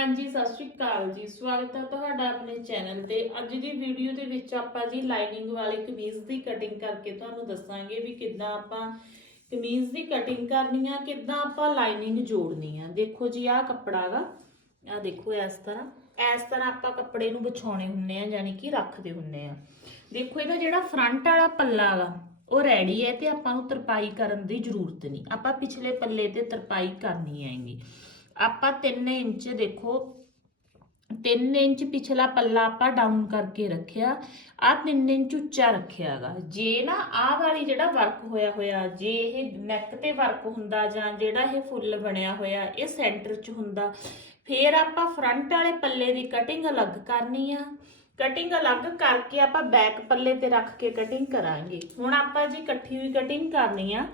ਹਾਂਜੀ, ਸਤਿ ਸ਼੍ਰੀ ਅਕਾਲ ਜੀ। ਸਵਾਗਤ ਹੈ ਤੁਹਾਡਾ ਆਪਣੇ ਚੈਨਲ ਤੇ। ਅੱਜ ਦੀ ਵੀਡੀਓ ਦੇ ਵਿੱਚ ਆਪਾਂ ਜੀ ਲਾਈਨਿੰਗ ਵਾਲੇ ਕਮੀਜ਼ ਦੀ ਕਟਿੰਗ ਕਰਕੇ ਤੁਹਾਨੂੰ ਦੱਸਾਂਗੇ ਵੀ ਕਿੱਦਾਂ ਆਪਾਂ ਕਮੀਜ਼ ਦੀ ਕਟਿੰਗ ਕਰਨੀ ਆ, ਕਿੱਦਾਂ ਆਪਾਂ ਲਾਈਨਿੰਗ ਜੋੜਨੀ ਆ। ਦੇਖੋ ਜੀ, ਆਹ ਕੱਪੜਾ ਗਾ। ਆ ਦੇਖੋ ਇਸ ਤਰ੍ਹਾਂ। ਇਸ ਤਰ੍ਹਾਂ ਆਪਾਂ ਕੱਪੜੇ ਨੂੰ ਵਿਛਾਉਣੇ ਹੁੰਨੇ ਆ, ਯਾਨੀ ਕਿ ਰੱਖਦੇ ਹੁੰਨੇ ਆ। ਦੇਖੋ, ਇਹਦਾ ਜਿਹੜਾ ਫਰੰਟ ਵਾਲਾ ਪੱਲਾ ਗਾ, ਉਹ ਰੈਡੀ ਹੈ ਤੇ ਆਪਾਂ ਨੂੰ ਤਰਪਾਈ ਕਰਨ ਦੀ ਜ਼ਰੂਰਤ ਨਹੀਂ। ਆਪਾਂ ਪਿਛਲੇ ਪੱਲੇ ਤੇ ਤਰਪਾਈ ਕਰਨੀ ਹੈਗੀ। ਆਪਾਂ 3 ਇੰਚ ਦੇਖੋ 3 ਇੰਚ ਪਿਛਲਾ ਪੱਲਾ ਆਪਾਂ ਡਾਊਨ ਕਰਕੇ ਰੱਖਿਆ ਆ 3 ਇੰਚ ਉੱਚਾ ਰੱਖਿਆਗਾ। ਜੇ ਨਾ ਆਹ ਵਾਲੀ ਜਿਹੜਾ ਵਰਕ ਹੋਇਆ ਹੋਇਆ, ਜੇ ਇਹ ਨੈਕ ਤੇ ਵਰਕ ਹੁੰਦਾ ਜਾਂ ਜਿਹੜਾ ਇਹ ਫੁੱਲ ਬਣਿਆ ਹੋਇਆ, ਇਹ ਸੈਂਟਰ 'ਚ ਹੁੰਦਾ, ਫੇਰ ਆਪਾਂ ਫਰੰਟ ਵਾਲੇ ਪੱਲੇ ਦੀ ਕਟਿੰਗ ਅਲੱਗ ਕਰਨੀ ਆ। ਕਟਿੰਗ ਅਲੱਗ ਕਰਕੇ ਆਪਾਂ ਬੈਕ ਪੱਲੇ ਤੇ ਰੱਖ ਕੇ ਕਟਿੰਗ ਕਰਾਂਗੇ। ਹੁਣ ਆਪਾਂ ਜੀ ਇਕੱਠੀ ਹੋਈ ਕਟਿੰਗ ਕਰਨੀ ਆ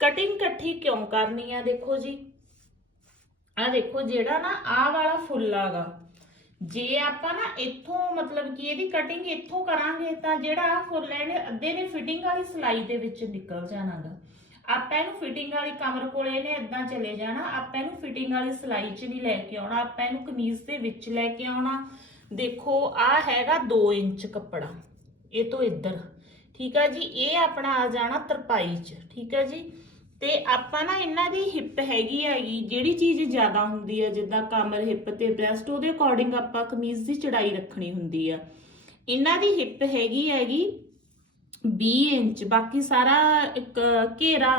ਕਟਿੰਗ ਇਕੱਠੀ ਕਿਉਂ ਕਰਨੀ ਆ ਦੇਖੋ ਜੀ? ਆ ਦੇਖੋ ਜਿਹੜਾ ਨਾ ਆਹ ਵਾਲਾ ਫੁੱਲ ਆਗਾ, ਜੇ ਆਪਾਂ ਨਾ ਇੱਥੋਂ ਮਤਲਬ ਕਿ ਇਹਦੀ ਕਟਿੰਗ ਇੱਥੋਂ ਕਰਾਂਗੇ ਤਾਂ ਜਿਹੜਾ ਆਹ ਫੁੱਲ ਇਹਨੇ ਅੱਧੇ ਨੇ ਫਿਟਿੰਗ ਵਾਲੀ ਸਲਾਈ ਦੇ ਵਿੱਚ ਨਿਕਲ ਜਾਣਾਗਾ। ਆਪਾਂ ਇਹਨੂੰ ਫਿਟਿੰਗ ਵਾਲੀ ਕਮਰ ਕੋਲੇ ਨੇ ਇਦਾਂ ਚਲੇ ਜਾਣਾ, ਆਪਾਂ ਇਹਨੂੰ ਫਿਟਿੰਗ ਵਾਲੀ ਸਲਾਈ 'ਚ ਨਹੀਂ ਲੈ ਕੇ ਆਉਣਾ, ਆਪਾਂ ਇਹਨੂੰ ਕਮੀਜ਼ ਦੇ ਵਿੱਚ ਲੈ ਕੇ ਆਉਣਾ। ਦੇਖੋ ਆ ਹੈਗਾ 2 ਇੰਚ ਕੱਪੜਾ, ਇਹ ਤੋਂ ਇੱਧਰ। ਠੀਕ ਆ ਜੀ, ਇਹ ਆਪਣਾ ਆ ਜਾਣਾ ਤਰਪਾਈ 'ਚ, ਠੀਕ ਆ ਜੀ। ਤੇ ਆਪਾਂ ਨਾ ਇਹਨਾਂ ਦੀ ਹਿੱਪ ਹੈਗੀ ਹੈਗੀ, ਜਿਹੜੀ ਚੀਜ਼ ਜ਼ਿਆਦਾ ਹੁੰਦੀ ਹੈ ਜਿੱਦਾਂ ਕਮਰ ਹਿੱਪ ਤੇ ਬ੍ਰੈਸਟ ਉਹਦੇ ਅਕੋਰਡਿੰਗ ਆਪਾਂ ਕਮੀਜ਼ ਦੀ ਚੜਾਈ ਰੱਖਣੀ ਹੁੰਦੀ ਆ। ਇਹਨਾਂ ਦੀ ਹਿੱਪ ਹੈਗੀ ਹੈਗੀ 20 ਇੰਚ, ਬਾਕੀ ਸਾਰਾ ਇੱਕ ਘੇਰਾ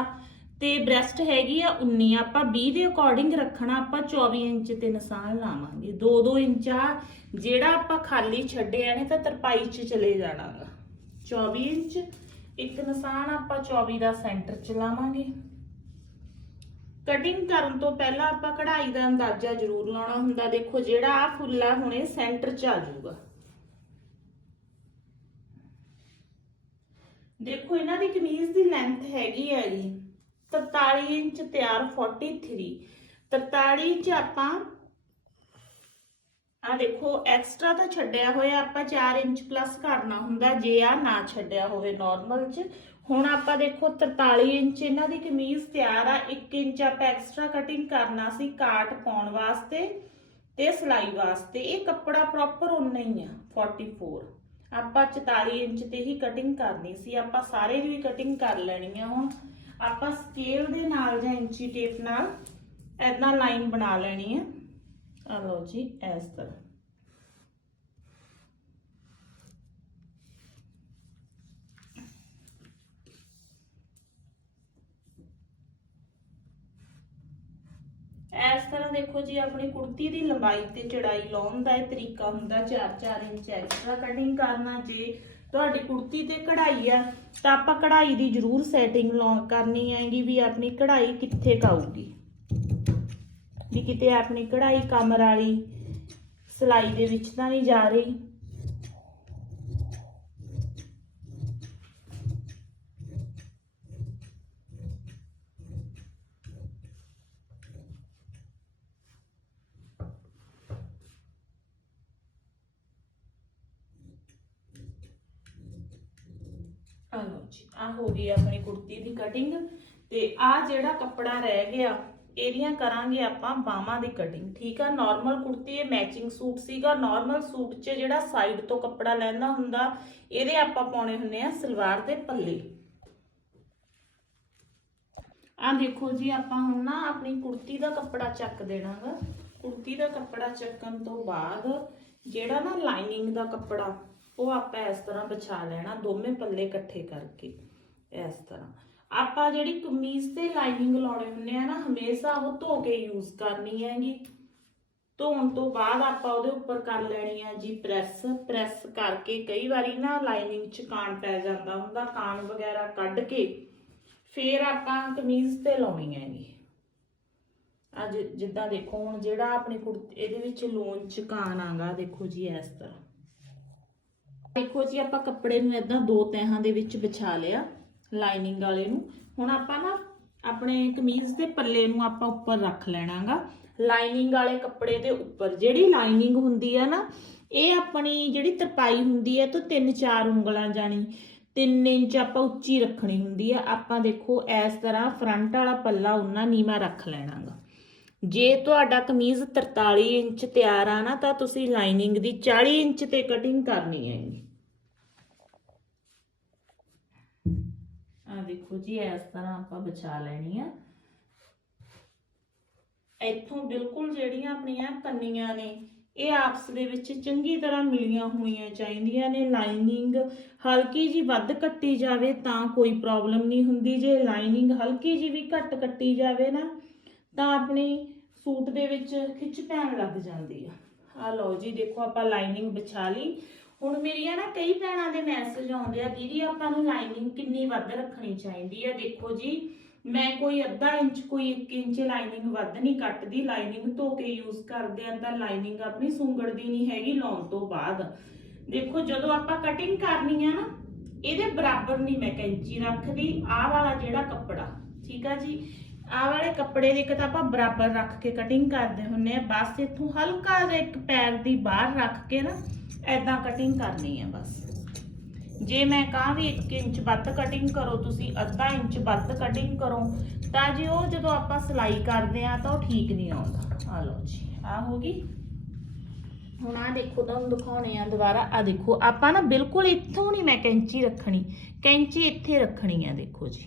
ਤੇ ਬ੍ਰੈਸਟ ਹੈਗੀ ਆ 19 ਆਪਾਂ 20 ਦੇ ਅਕੋਰਡਿੰਗ ਰੱਖਣਾ, ਆਪਾਂ 24 ਇੰਚ ਤੇ ਨਿਸ਼ਾਨ ਲਾਵਾਂਗੇ। 2-2 ਇੰਚ ਆ, ਜਿਹੜਾ ਆਪਾਂ ਖਾਲੀ ਛੱਡਿਆ ਨੇ ਤਾਂ ਤਰਪਾਈ 'ਚ ਚਲੇ ਜਾਣਾਗਾ 24 ਇੰਚ, ਇੱਕ ਨਿਸ਼ਾਨ ਆਪਾਂ 24 ਦਾ ਸੈਂਟਰ ਚ ਲਾਵਾਂਗੇ। ਕਟਿੰਗ ਕਰਨ ਤੋਂ ਪਹਿਲਾਂ ਆਪਾਂ ਕਢਾਈ ਦਾ ਅੰਦਾਜ਼ਾ ਜ਼ਰੂਰ ਲਾਉਣਾ ਹੁੰਦਾ। ਦੇਖੋ ਜਿਹੜਾ ਆ ਫੁੱਲਾ ਹੁਣੇ ਸੈਂਟਰ ਚ ਆ ਜਾਊਗਾ। ਦੇਖੋ, ਇਹਨਾਂ ਦੀ ਕਮੀਜ਼ ਦੀ ਲੈਂਥ ਹੈਗੀ ਹੈਗੀ 43 ਇੰਚ ਤਿਆਰ 43 43 ਚ ਆਪਾਂ ਆ ਦੇਖੋ ਐਕਸਟਰਾ ਤਾਂ ਛੱਡਿਆ ਹੋਇਆ, ਆਪਾਂ 4 ਇੰਚ ਪਲੱਸ ਕਰਨਾ ਹੁੰਦਾ। ਜੇ ਆ ਨਾ ਛੱਡਿਆ ਹੋਵੇ ਨਾਰਮਲ ਚ ਹੁਣ ਆਪਾਂ ਦੇਖੋ 43 ਇੰਚ ਇਹਨਾਂ ਦੀ ਕਮੀਜ਼ ਤਿਆਰ ਆ 1 ਇੰਚ ਆਪਾਂ ਐਕਸਟਰਾ ਕਟਿੰਗ ਕਰਨਾ ਸੀ ਕਾਟ ਪਾਉਣ ਵਾਸਤੇ ਤੇ ਸਲਾਈ ਵਾਸਤੇ। ਇਹ ਕੱਪੜਾ ਪ੍ਰੋਪਰ ਉਨਾ ਹੀ ਆ 44 ਆਪਾਂ 44 ਇੰਚ ਤੇ ਹੀ ਕਟਿੰਗ ਕਰਨੀ ਸੀ, ਆਪਾਂ ਸਾਰੇ ਦੀ ਵੀ ਕਟਿੰਗ ਕਰ ਲੈਣੀ ਆ ਹੁਣ। ਆਪਾਂ ਸਕੇਲ ਦੇ ਨਾਲ ਜਾਂ ਇੰਚੀ ਟੇਪ ਨਾਲ ਐਦਾਂ ਲਾਈਨ ਬਣਾ ਲੈਣੀ ਆ। ਆ ਲਓ ਜੀ, ਇਸ ਤਰ੍ਹਾਂ। ਇਸ ਤਰ੍ਹਾਂ ਦੇਖੋ ਜੀ, ਆਪਣੀ ਕੁੜਤੀ ਦੀ ਲੰਬਾਈ ਤੇ ਚੜਾਈ ਲਾਉਣ ਦਾ ਇਹ ਤਰੀਕਾ ਹੁੰਦਾ 4-4 ਇੰਚ ਐਕਸਟਰਾ ਕਟਿੰਗ ਕਰਨਾ ਜੇ ਤੁਹਾਡੀ ਕੁੜਤੀ ਤੇ ਕਢਾਈ ਆ, ਤਾਂ ਆਪਾਂ ਕਢਾਈ ਦੀ ਜ਼ਰੂਰ ਸੈਟਿੰਗ ਲਾਉਣ, ਕਰਨੀ ਹੈਗੀ ਵੀ ਆਪਣੀ ਕਢਾਈ ਕਿੱਥੇ ਕਾਊਗੀ। ਵੀ ਕਿਤੇ ਆਪਣੀ ਕਢਾਈ ਕਮਰ ਵਾਲੀ ਸਲਾਈ ਦੇ ਵਿੱਚ ਤਾਂ ਨਹੀਂ ਜਾ ਰਹੀ। ਆ ਹੋ ਗਈ ਆਪਣੀ ਕੁੜਤੀ ਦੀ ਕਟਿੰਗ ਤੇ ਆ ਜਿਹੜਾ ਕੱਪੜਾ ਰਹਿ ਗਿਆ, ਇਹਦੀਆਂ ਕਰਾਂਗੇ ਆਪਾਂ ਬਾਹਾਂ ਦੀ ਕਟਿੰਗ ਠੀਕ ਆ? ਨਾਰਮਲ ਕੁੜਤੀ ਇਹ ਮੈਚਿੰਗ ਸੂਟ ਸੀਗਾ ਨਾਰਮਲ ਸੂਟ 'ਚ ਜਿਹੜਾ ਸਾਈਡ ਤੋਂ ਕੱਪੜਾ ਲੈਂਦਾ ਹੁੰਦਾ, ਇਹਦੇ ਆਪਾਂ ਪਾਉਣੇ ਹੁੰਨੇ ਆ ਸਲਵਾਰ ਦੇ ਪੱਲੇ। ਆ ਦੇਖੋ ਜੀ, ਆਪਾਂ ਹੁਣ ਨਾ ਆਪਣੀ ਕੁੜਤੀ ਦਾ ਕੱਪੜਾ ਚੱਕ ਦੇਣਾਗਾ। ਕੁੜਤੀ ਦਾ ਕੱਪੜਾ ਚੱਕਣ ਤੋਂ ਬਾਅਦ ਜਿਹੜਾ ਨਾ ਲਾਈਨਿੰਗ ਦਾ ਕੱਪੜਾ ਉਹ ਆਪਾਂ ਇਸ ਤਰ੍ਹਾਂ ਵਿਛਾ ਲੈਣਾ, ਦੋਵੇਂ ਪੱਲੇ ਇਕੱਠੇ ਕਰਕੇ, ਇਸ ਤਰ੍ਹਾਂ। ਆਪਾਂ ਜਿਹੜੀ ਕਮੀਜ਼ ਤੇ ਲਾਈਨਿੰਗ ਲਾਉਣੇ ਹੁੰਨੇ ਆ ਨਾ, ਹਮੇਸ਼ਾ ਉਹ ਧੋ ਕੇ ਯੂਜ਼ ਕਰਨੀ ਹੈਗੀ। ਧੋਣ ਤੋਂ ਬਾਅਦ ਆਪਾਂ ਉਹਦੇ ਉੱਪਰ ਕਰ ਲੈਣੀ ਹੈ ਜੀ ਪ੍ਰੈਸ ਪ੍ਰੈਸ ਕਰਕੇ ਕਈ ਵਾਰੀ ਨਾ ਲਾਈਨਿੰਗ 'ਚ ਕਾਣ ਪੈ ਜਾਂਦਾ ਹੁੰਦਾ ਕਾਣ ਵਗੈਰਾ ਕੱਢ ਕੇ, ਫੇਰ ਆਪਾਂ ਕਮੀਜ਼ ਤੇ ਲਾਉਣੀ ਹੈ ਜੀ ਅੱਜ ਜਿੱਦਾਂ ਦੇਖੋ, ਹੁਣ ਜਿਹੜਾ ਆਪਣੀ ਕੁੜਤੀ, ਇਹਦੇ ਵਿੱਚ ਲੋਨ ਚ ਕਾਣ ਆਗਾ, ਦੇਖੋ ਜੀ ਇਸ ਤਰ੍ਹਾਂ। ਦੇਖੋ ਜੀ, ਆਪਾਂ ਕੱਪੜੇ ਨੂੰ ਇਦਾਂ ਦੋ ਤਹਾਂ ਦੇ ਵਿੱਚ ਵਿਛਾ ਲਿਆ ਲਾਈਨਿੰਗ ਵਾਲੇ ਨੂੰ। ਹੁਣ ਆਪਾਂ ਨਾ ਆਪਣੇ ਕਮੀਜ਼ ਦੇ ਪੱਲੇ ਨੂੰ ਆਪਾਂ ਉੱਪਰ ਰੱਖ ਲੈਣਾਗਾ। ਲਾਈਨਿੰਗ ਵਾਲੇ ਕੱਪੜੇ ਦੇ ਉੱਪਰ, ਜਿਹੜੀ ਲਾਈਨਿੰਗ ਹੁੰਦੀ ਆ ਨਾ, ਇਹ ਆਪਣੀ ਜਿਹੜੀ ਤਰਪਾਈ ਹੁੰਦੀ ਹੈ ਤਾਂ 3-4 ਉਂਗਲਾਂ ਜਾਣੀ। 3 ਇੰਚ ਆਪਾਂ ਉੱਚੀ ਰੱਖਣੀ ਹੁੰਦੀ ਆ। ਆਪਾਂ ਦੇਖੋ, ਇਸ ਤਰ੍ਹਾਂ ਫਰੰਟ ਵਾਲਾ ਪੱਲਾ ਉਹਨਾਂ ਨੀਵਾ ਰੱਖ ਲੈਣਾਗਾ। ਜੇ ਤੁਹਾਡਾ ਕਮੀਜ਼ 43 ਇੰਚ ਤਿਆਰ ਆ ਨਾ, ਤਾਂ ਤੁਸੀਂ ਲਾਈਨਿੰਗ ਦੀ 40 ਇੰਚ ਤੇ ਕਟਿੰਗ ਕਰਨੀ ਹੈ ਆ ਦੇਖੋ ਜੀ, ਇਸ ਤਰ੍ਹਾਂ ਆਪਾਂ ਬਚਾ ਲੈਣੀ ਆ। ਇੱਥੋਂ ਬਿਲਕੁਲ ਜਿਹੜੀਆਂ ਆਪਣੀਆਂ ਕੰਨੀਆਂ ਨੇ, ਇਹ ਆਪਸ ਦੇ ਵਿੱਚ ਚੰਗੀ ਤਰ੍ਹਾਂ ਮਿਲੀਆਂ ਹੋਣੀਆਂ ਚਾਹੀਦੀਆਂ ਨੇ। ਲਾਈਨਿੰਗ ਹਲਕੀ ਜੀ ਵੱਧ ਕੱਟੀ ਜਾਵੇ ਤਾਂ ਕੋਈ ਪ੍ਰੋਬਲਮ ਨਹੀਂ ਹੁੰਦੀ। ਜੇ ਲਾਈਨਿੰਗ ਹਲਕੀ ਜੀ ਵੀ ਘੱਟ ਕੱਟੀ ਜਾਵੇ ਨਾ ਤਾਂ ਆਪਣੀ ਸੂਟ ਦੇ ਵਿੱਚ ਖਿੱਚ ਪੈਣ ਲੱਗ ਜਾਂਦੀ ਆ। ਆ ਲਓ ਜੀ, ਦੇਖੋ ਆਪਾਂ ਲਾਈਨਿੰਗ ਵਿਛਾ ਲਈ। ਹੁਣ ਮੇਰੀਆਂ ਨਾ ਕਈ ਭੈਣਾਂ ਦੇ ਮੈਸੇਜ ਆਉਂਦੇ ਆ, ਦੀਦੀ, ਆਪਾਂ ਨੂੰ ਲਾਈਨਿੰਗ ਕਿੰਨੀ ਵੱਧ ਰੱਖਣੀ ਚਾਹੀਦੀ ਆ? ਦੇਖੋ ਜੀ, ਮੈਂ ਕੋਈ ਅੱਧਾ ਇੰਚ, ਕੋਈ 1 ਇੰਚ ਲਾਈਨਿੰਗ ਵੱਧ ਨਹੀਂ ਕੱਟਦੀ। ਲਾਈਨਿੰਗ ਧੋ ਕੇ ਯੂਜ਼ ਕਰਦੇ ਆ ਤਾਂ ਲਾਈਨਿੰਗ ਆਪਣੀ ਸੁੰਗੜਦੀ ਨਹੀਂ ਹੈਗੀ ਲਾਉਣ ਤੋਂ ਬਾਅਦ। ਦੇਖੋ, ਜਦੋਂ ਆਪਾਂ ਕਟਿੰਗ ਕਰਨੀ ਆ ਨਾ, ਇਹਦੇ ਬਰਾਬਰ ਨਹੀਂ ਮੈਂ ਕੈਂਚੀ ਰੱਖਦੀ। ਆਹ ਵਾਲਾ ਜਿਹੜਾ ਕੱਪੜਾ, ਠੀਕ ਆ ਜੀ? ਆਹ ਵਾਲੇ ਕੱਪੜੇ ਦੇ ਇੱਕ ਤਾਂ ਆਪਾਂ ਬਰਾਬਰ ਰੱਖ ਕੇ ਕਟਿੰਗ ਕਰਦੇ ਹੁੰਨੇ ਆ, ਬਸ ਇੱਥੋਂ ਹਲਕਾ ਜਿਹਾ ਇੱਕ ਪੈਰ ਦੀ ਬਾਹਰ ਰੱਖ ਕੇ ਨਾ ਐਦਾਂ ਕਟਿੰਗ ਕਰਨੀ ਆ ਬਸ। ਜੇ ਮੈਂ ਕਹਾਂ ਵੀ 1 ਇੰਚ ਵੱਧ ਕਟਿੰਗ ਕਰੋ, ਤੁਸੀਂ ਅੱਧਾ ਇੰਚ ਵੱਧ ਕਟਿੰਗ ਕਰੋ, ਤਾਂ ਜੀ ਉਹ ਜਦੋਂ ਆਪਾਂ ਸਿਲਾਈ ਕਰਦੇ ਆ ਤਾਂ ਉਹ ਠੀਕ ਨਹੀਂ ਆਉਂਦਾ। ਆ ਲਓ ਜੀ, ਆ ਹੋ ਗਈ। ਹੁਣ ਆ ਦੇਖੋ, ਤੁਹਾਨੂੰ ਦਿਖਾਉਣੇ ਆ ਦੁਬਾਰਾ। ਆ ਦੇਖੋ, ਆਪਾਂ ਨਾ ਬਿਲਕੁਲ ਇੱਥੋਂ ਨਹੀਂ ਮੈਂ ਕੈਂਚੀ ਰੱਖਣੀ, ਕੈਂਚੀ ਇੱਥੇ ਰੱਖਣੀ ਆ, ਦੇਖੋ ਜੀ।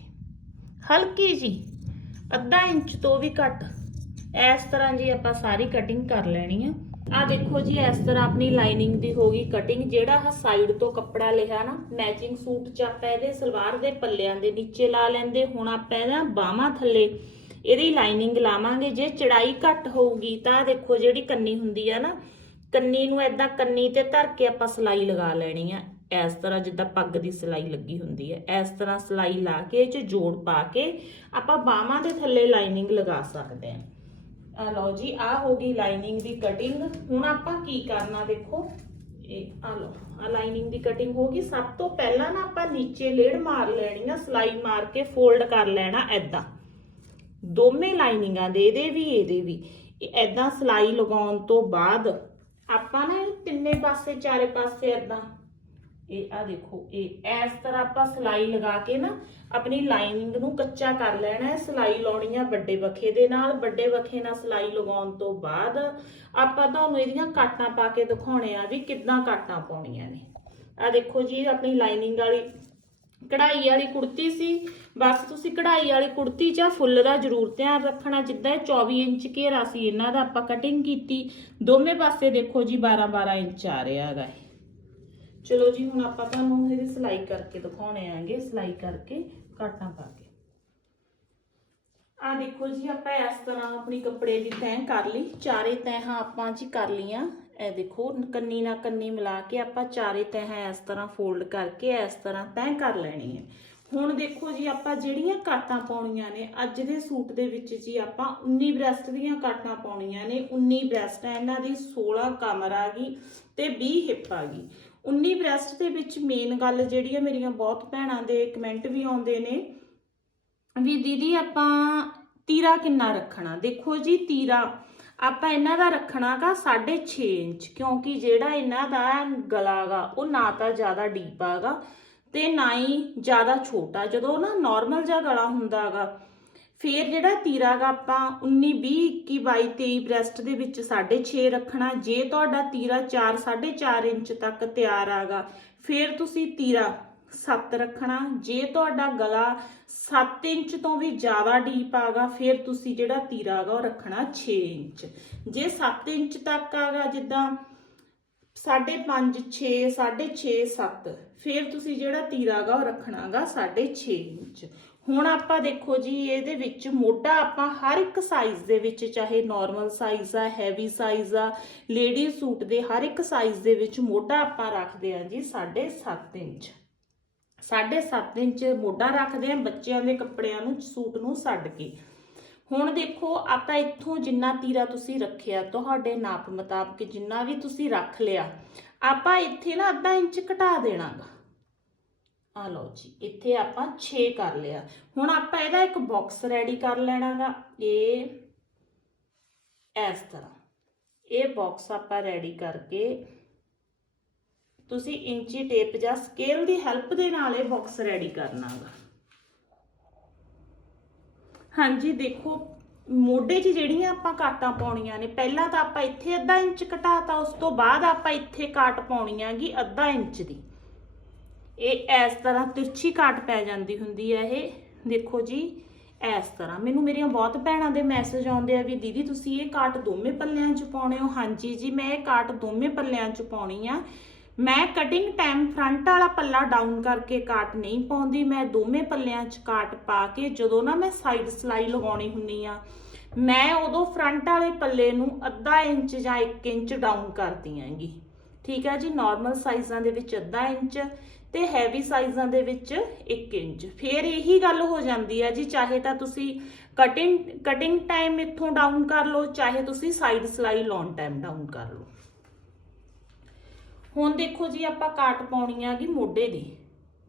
ਹਲਕੀ ਜੀ। ਅੱਧਾ ਇੰਚ ਤੋਂ ਵੀ ਘੱਟ। ਇਸ ਤਰ੍ਹਾਂ ਜੀ ਆਪਾਂ ਸਾਰੀ ਕਟਿੰਗ ਕਰ ਲੈਣੀ ਆ। ਆ ਦੇਖੋ ਜੀ, ਇਸ ਤਰ੍ਹਾਂ ਆਪਣੀ ਲਾਈਨਿੰਗ ਦੀ ਹੋ ਗਈ ਕਟਿੰਗ ਜਿਹੜਾ ਆ ਸਾਈਡ ਤੋਂ ਕੱਪੜਾ ਲਿਆ ਨਾ ਮੈਚਿੰਗ ਸੂਟ ਚ ਆਪਾਂ ਇਹਦੇ ਸਲਵਾਰ ਦੇ ਪੱਲਿਆਂ ਦੇ ਨੀਚੇ ਲਾ ਲੈਂਦੇ। ਹੁਣ ਆਪਾਂ ਇਹਦਾ ਬਾਹਾਂ ਥੱਲੇ ਇਹਦੀ ਲਾਈਨਿੰਗ ਲਾਵਾਂਗੇ। ਜੇ ਚੜਾਈ ਘੱਟ ਹੋਊਗੀ ਤਾਂ ਦੇਖੋ ਜਿਹੜੀ ਕੰਨੀ ਹੁੰਦੀ ਆ ਨਾ, ਕੰਨੀ ਨੂੰ ਐਦਾਂ ਕੰਨੀ ਤੇ ਧਰ ਕੇ ਆਪਾਂ ਸਲਾਈ ਲਗਾ ਲੈਣੀ ਆ। ਇਸ ਤਰ੍ਹਾਂ ਜਿੱਦਾਂ ਪੱਗ ਦੀ ਸਲਾਈ ਲੱਗੀ ਹੁੰਦੀ ਹੈ, ਇਸ ਤਰ੍ਹਾਂ ਸਲਾਈ ਲਾ ਕੇ ਇਹ ਚ ਜੋੜ ਪਾ ਕੇ ਆਪਾਂ ਬਾਹਾਂ ਦੇ ਥੱਲੇ ਲਾਈਨਿੰਗ ਲਗਾ ਸਕਦੇ ਹਾਂ। ਆ ਲਓ ਜੀ ਆ ਹੋ ਗਈ ਲਾਈਨਿੰਗ ਦੀ ਕਟਿੰਗ ਹੁਣ ਆਪਾਂ ਕੀ ਕਰਨਾ ਦੇਖੋ, ਇਹ ਆ ਲਓ ਆ ਲਾਈਨਿੰਗ ਦੀ ਕਟਿੰਗ ਹੋ ਗਈ। ਸਭ ਤੋਂ ਪਹਿਲਾਂ ਨਾ ਆਪਾਂ ਨੀਚੇ ਲੇੜ ਮਾਰ ਲੈਣੀ ਆ, ਸਲਾਈ ਮਾਰ ਕੇ ਫੋਲਡ ਕਰ ਲੈਣਾ ਐਦਾਂ ਦੋਵੇਂ ਲਾਈਨਿੰਗਾਂ ਦੇ, ਇਹਦੇ ਵੀ ਇਹਦੇ ਵੀ। ਐਦਾਂ ਸਲਾਈ ਲਗਾਉਣ ਤੋਂ ਬਾਅਦ ਆਪਾਂ ਨਾ ਤਿੰਨੇ ਪਾਸੇ, ਚਾਰੇ ਪਾਸੇ ਐਦਾਂ ਇਹ ਆ ਦੇਖੋ, ਇਹ ਇਸ ਤਰ੍ਹਾਂ ਆਪਾਂ ਸਲਾਈ ਲਗਾ ਕੇ ਨਾ ਆਪਣੀ ਲਾਈਨਿੰਗ ਨੂੰ ਕੱਚਾ ਕਰ ਲੈਣਾ ਹੈ। ਸਲਾਈ ਲਾਉਣੀ ਆ ਵੱਡੇ ਵਖੇ ਦੇ ਨਾਲ। ਵੱਡੇ ਵਖੇ ਨਾਲ ਸਲਾਈ ਲਗਾਉਣ ਤੋਂ ਬਾਅਦ ਆਪਾਂ ਤੁਹਾਨੂੰ ਇਹਦੀਆਂ ਕਾਟਾਂ ਪਾ ਕੇ ਦਿਖਾਉਣੇ ਆ ਵੀ ਕਿੱਦਾਂ ਕਾਟਾਂ ਪਾਉਣੀਆਂ ਨੇ। ਆ ਦੇਖੋ ਜੀ, ਆਪਣੀ ਲਾਈਨਿੰਗ ਵਾਲੀ ਕਢਾਈ ਵਾਲੀ ਕੁੜਤੀ ਸੀ। ਬਸ ਤੁਸੀਂ ਕਢਾਈ ਵਾਲੀ ਕੁੜਤੀ ਜਾਂ ਫੁੱਲ ਦਾ ਜ਼ਰੂਰ ਧਿਆਨ ਰੱਖਣਾ। ਜਿੱਦਾਂ ਇਹ 24 ਇੰਚ ਘੇਰਾ ਸੀ, ਇਹਨਾਂ ਦਾ ਆਪਾਂ ਕਟਿੰਗ ਕੀਤੀ। ਦੋਵੇਂ ਪਾਸੇ ਦੇਖੋ ਜੀ 12 12 ਇੰਚ ਆ ਰਿਹਾ ਹੈਗਾ ਇਹ। ਚਲੋ ਜੀ, ਹੁਣ ਆਪਾਂ ਤੁਹਾਨੂੰ ਇਹਦੀ ਸਿਲਾਈ ਕਰਕੇ ਦਿਖਾਉਣੇ ਆਂਗੇ। ਸਿਲਾਈ ਕਰਕੇ ਕਾਟਾਂ ਪਾ ਕੇ। ਆ ਦੇਖੋ ਜੀ, ਆਪਾਂ ਇਸ ਤਰ੍ਹਾਂ ਆਪਣੀ ਕੱਪੜੇ ਦੀ ਤੈਅ ਕਰ ਲਈ। ਚਾਰੇ ਤੈਹਾਂ ਆਪਾਂ ਜੀ ਕਰ ਲੀਆਂ ਇਹ ਦੇਖੋ, ਕੰਨੀ ਨਾਲ ਕੰਨੀ ਮਿਲਾ ਕੇ ਆਪਾਂ ਚਾਰੇ ਤੈਹਾਂ ਇਸ ਤਰ੍ਹਾਂ ਫੋਲਡ ਕਰਕੇ ਇਸ ਤਰ੍ਹਾਂ ਤੈਅ ਕਰ ਲੈਣੀ ਹੈ। ਹੁਣ ਦੇਖੋ ਜੀ, ਆਪਾਂ ਜਿਹੜੀਆਂ ਕਾਟਾਂ ਪਾਉਣੀਆਂ ਨੇ, ਅੱਜ ਦੇ ਸੂਟ ਦੇ ਵਿੱਚ ਜੀ ਆਪਾਂ 19 ਬ੍ਰੈਸਟ ਦੀਆਂ ਕਾਟਾਂ ਪਾਉਣੀਆਂ ਨੇ। 19 ਬ੍ਰੈਸਟ ਹੈ, ਇਹਨਾਂ ਦੀ 16 ਕਮਰ ਆ ਗਈ ਤੇ 20 ਹਿੱਪ ਆ ਗਈ। 19 ਬ੍ਰੈਸਟ ਦੇ ਵਿੱਚ ਮੇਨ ਗੱਲ ਜਿਹੜੀ ਹੈ ਮੇਰੀਆਂ ਬਹੁਤ ਭੈਣਾਂ ਦੇ ਕਮੈਂਟ ਵੀ ਆਉਂਦੇ ਨੇ ਵੀ ਦੀਦੀ ਆਪਾਂ ਤੀਰਾ ਕਿੰਨਾ ਰੱਖਣਾ? ਦੇਖੋ ਜੀ ਤੀਰਾ, ਆਪਾਂ ਇਹਨਾਂ ਦਾ ਰੱਖਣਾਗਾ 6.5 ਇੰਚ, ਕਿਉਂਕਿ ਜਿਹੜਾ ਇਹਨਾਂ ਦਾ ਗਲਾਗਾ ਉਹ ਨਾ ਤਾਂ ਜ਼ਿਆਦਾ ਡੀਪ ਆਗਾ ਤੇ ਨਾ ਹੀ ਜ਼ਿਆਦਾ ਛੋਟਾ, ਜਦੋਂ ਨਾ ਨਾਰਮਲ ਜਿਹਾ ਗਲਾ ਹੁੰਦਾਗਾ ਫਿਰ ਜਿਹੜਾ ਤੀਰਾਗਾ ਆਪਾਂ 19 20 21 22 23 ਬ੍ਰੈਸਟ ਦੇ ਵਿੱਚ 6.5 ਰੱਖਣਾ। ਜੇ ਤੁਹਾਡਾ ਤੀਰਾ 4 4.5 ਇੰਚ ਤੱਕ ਤਿਆਰ ਆਗਾ ਫਿਰ ਤੁਸੀਂ ਤੀਰਾ 7 ਰੱਖਣਾ। ਜੇ ਤੁਹਾਡਾ ਗਲਾ 7 ਇੰਚ ਤੋਂ ਵੀ ਜ਼ਿਆਦਾ ਡੀਪ ਆਗਾ ਫਿਰ ਤੁਸੀਂ ਜਿਹੜਾ ਤੀਰਾ ਆਗਾ ਉਹ ਰੱਖਣਾ 6 ਇੰਚ। ਜੇ 7 ਇੰਚ ਤੱਕ ਆਗਾ ਜਿੱਦਾਂ 5.5 6 6.5 7 ਫਿਰ ਤੁਸੀਂ ਜਿਹੜਾ ਤੀਰਾ ਗਾ ਉਹ ਰੱਖਣਾਗਾ 6.5 ਇੰਚ। ਹੁਣ ਆਪਾਂ ਦੇਖੋ ਜੀ, ਇਹਦੇ ਵਿੱਚ ਮੋਢਾ ਆਪਾਂ ਹਰ ਇੱਕ ਸਾਈਜ਼ ਦੇ ਵਿੱਚ, ਚਾਹੇ ਨਾਰਮਲ ਸਾਈਜ਼ ਆ ਹੈਵੀ ਸਾਈਜ਼ ਆ ਲੇਡੀ ਸੂਟ ਦੇ ਹਰ ਇੱਕ ਸਾਈਜ਼ ਦੇ ਵਿੱਚ ਮੋਢਾ ਆਪਾਂ ਰੱਖਦੇ ਆ ਜੀ 7.5 ਇੰਚ। 7.5 ਇੰਚ ਮੋਢਾ ਰੱਖਦੇ ਆ ਬੱਚਿਆਂ ਦੇ ਕੱਪੜਿਆਂ ਨੂੰ, ਸੂਟ ਨੂੰ ਛੱਡ ਕੇ। ਹੁਣ ਦੇਖੋ, ਆਪਾਂ ਇੱਥੋਂ ਜਿੰਨਾ ਤੀਰਾ ਤੁਸੀਂ ਰੱਖਿਆ, ਤੁਹਾਡੇ ਨਾਪ ਮੁਤਾਬਕ ਜਿੰਨਾ ਵੀ ਤੁਸੀਂ ਰੱਖ ਲਿਆ, ਆਪਾਂ ਇੱਥੇ ਨਾ ਅੱਧਾ ਇੰਚ ਘਟਾ ਦੇਣਾਗਾ। ਆ ਲਓ ਜੀ, ਇੱਥੇ ਆਪਾਂ 6 ਕਰ ਲਿਆ। ਹੁਣ ਆਪਾਂ ਇਹਦਾ ਇੱਕ ਬਾਕਸ ਰੈਡੀ ਕਰ ਲੈਣਾਗਾ। ਇਹ ਇਸ ਤਰ੍ਹਾਂ। ਇਹ ਬਾਕਸ ਆਪਾਂ ਰੈਡੀ ਕਰਕੇ ਤੁਸੀਂ ਇੰਚੀ ਟੇਪ ਜਾਂ ਸਕੇਲ ਦੀ ਹੈਲਪ ਦੇ ਨਾਲ ਇਹ ਬਾਕਸ ਰੈਡੀ ਕਰਨਾਗਾ। ਹਾਂਜੀ, ਦੇਖੋ, ਮੋਢੇ 'ਚ ਜਿਹੜੀਆਂ ਆਪਾਂ ਕਾਟਾਂ ਪਾਉਣੀਆਂ ਨੇ, ਪਹਿਲਾਂ ਤਾਂ ਆਪਾਂ ਇੱਥੇ ਅੱਧਾ ਇੰਚ ਘਟਾਤਾ ਉਸ ਤੋਂ ਬਾਅਦ ਆਪਾਂ ਇੱਥੇ ਕਾਟ ਪਾਉਣੀ ਆਗੀ ਅੱਧਾ ਇੰਚ ਦੀ। ਇਹ ਇਸ ਤਰ੍ਹਾਂ ਤਿਰਛੀ ਕਾਟ ਪੈ ਜਾਂਦੀ ਹੁੰਦੀ ਹੈ ਇਹ। ਦੇਖੋ ਜੀ, ਇਸ ਤਰ੍ਹਾਂ। ਮੈਨੂੰ ਮੇਰੀਆਂ ਬਹੁਤ ਭੈਣਾਂ ਦੇ ਮੈਸੇਜ ਆਉਂਦੇ ਆ ਵੀ ਦੀਦੀ ਤੁਸੀਂ ਇਹ ਕਾਟ ਦੋਵੇਂ ਪੱਲਿਆਂ 'ਚ ਪਾਉਣੇ ਹੋ। ਹਾਂਜੀ ਜੀ, ਮੈਂ ਇਹ ਕਾਟ ਦੋਵੇਂ ਪੱਲਿਆਂ 'ਚ ਪਾਉਣੀ ਆ। ਮੈਂ ਕਟਿੰਗ ਟਾਈਮ ਫਰੰਟ ਵਾਲਾ ਪੱਲਾ ਡਾਊਨ ਕਰਕੇ ਕਾਟ ਨਹੀਂ ਪਾਉਂਦੀ। ਮੈਂ ਦੋਵੇਂ ਪੱਲਿਆਂ 'ਚ ਕਾਟ ਪਾ ਕੇ ਜਦੋਂ ਨਾ ਮੈਂ ਸਾਈਡ ਸਲਾਈ ਲਗਾਉਣੀ ਹੁੰਨੀ ਆ, ਮੈਂ ਉਦੋਂ ਫਰੰਟ ਵਾਲੇ ਪੱਲੇ ਨੂੰ ਅੱਧਾ ਇੰਚ ਜਾਂ 1 ਇੰਚ ਡਾਊਨ ਕਰਦੀ ਆਂਗੀ। ਠੀਕ ਹੈ ਜੀ ਨਾਰਮਲ ਸਾਈਜ਼ਾਂ ਦੇ ਵਿੱਚ ਅੱਧਾ ਇੰਚ। ਤੇ ਹੈਵੀ ਸਾਈਜ਼ਾਂ ਦੇ ਵਿੱਚ 1 ਇੰਚ। ਫਿਰ ਇਹੀ ਗੱਲ ਹੋ ਜਾਂਦੀ ਹੈ ਜੀ, ਚਾਹੇ ਤਾਂ ਤੁਸੀਂ ਕਟਿੰਗ ਕਟਿੰਗ ਟਾਈਮ ਇੱਥੋਂ ਡਾਊਨ ਕਰ ਲਓ, ਚਾਹੇ ਤੁਸੀਂ ਸਾਈਡ ਸਲਾਈ ਲਾਉਣ ਟਾਈਮ ਡਾਊਨ ਕਰ ਲਓ। ਹੁਣ ਦੇਖੋ ਜੀ, ਆਪਾਂ ਕਾਟ ਪਾਉਣੀ ਆਗੀ ਮੋਢੇ ਦੀ।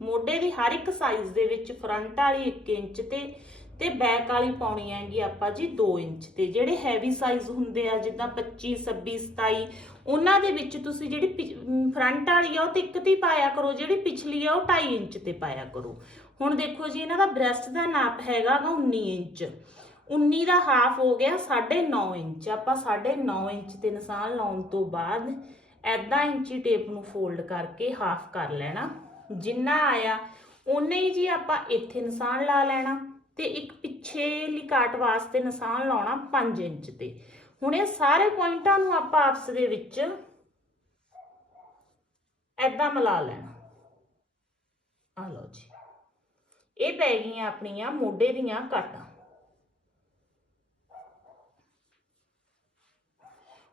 ਮੋਢੇ ਦੀ ਹਰ ਇੱਕ ਸਾਈਜ਼ ਦੇ ਵਿੱਚ ਫਰੰਟ ਵਾਲੀ 1 ਇੰਚ ਤੇ ਤੇ ਬੈਕ ਵਾਲੀ ਪਾਉਣੀ ਹੈਗੀ ਆਪਾਂ ਜੀ 2 ਇੰਚ ਤੇ। ਜਿਹੜੇ ਹੈਵੀ ਸਾਈਜ਼ ਹੁੰਦੇ ਆ, ਜਿੱਦਾਂ 25 26 27 ਉਹਨਾਂ ਦੇ ਵਿੱਚ ਤੁਸੀਂ ਜਿਹੜੀ ਫਰੰਟ ਵਾਲੀ ਆ, ਉਹ ਤੇ ਇੱਕ ਤੇ ਪਾਇਆ ਕਰੋ, ਜਿਹੜੀ ਪਿਛਲੀ ਆ, ਉਹ 2.5 ਇੰਚ ਤੇ ਪਾਇਆ ਕਰੋ। ਹੁਣ ਦੇਖੋ ਜੀ, ਇਹਨਾਂ ਦਾ ਬ੍ਰੈਸਟ ਦਾ ਨਾਪ ਹੈਗਾ ਗਾ 19 ਇੰਚ। 19 ਦਾ ਹਾਫ ਹੋ ਗਿਆ 9.5 ਇੰਚ। ਆਪਾਂ 9.5 ਇੰਚ ਤੇ ਨਿਸ਼ਾਨ ਲਾਉਣ ਤੋਂ ਬਾਅਦ ਐਦਾਂ ਇੰਚੀ ਟੇਪ ਨੂੰ ਫੋਲਡ ਕਰਕੇ ਹਾਫ ਕਰ ਲੈਣਾ। ਜਿੰਨਾ ਆਇਆ ਉਨੇ ਹੀ ਜੀ ਆਪਾਂ ਇੱਥੇ ਨਿਸ਼ਾਨ ਲਾ ਲੈਣਾ ਤੇ ਇੱਕ ਪਿੱਛੇ ਲਈ ਕਾਟ ਵਾਸਤੇ ਨਿਸ਼ਾਨ ਲਾਉਣਾ 5 ਇੰਚ ਤੇ। ਹੁਣ ਇਹ ਸਾਰੇ ਪੁਆਇੰਟਾਂ ਨੂੰ ਆਪਾਂ ਆਪਸ ਦੇ ਵਿੱਚ ਐਦਾਂ ਮਿਲਾ ਲੈਣਾ। ਆ ਲਓ ਜੀ। ਇਹ ਪੈ ਗਈਆਂ ਆਪਣੀਆਂ ਮੋਢੇ ਦੀਆਂ ਕਾਟਾਂ।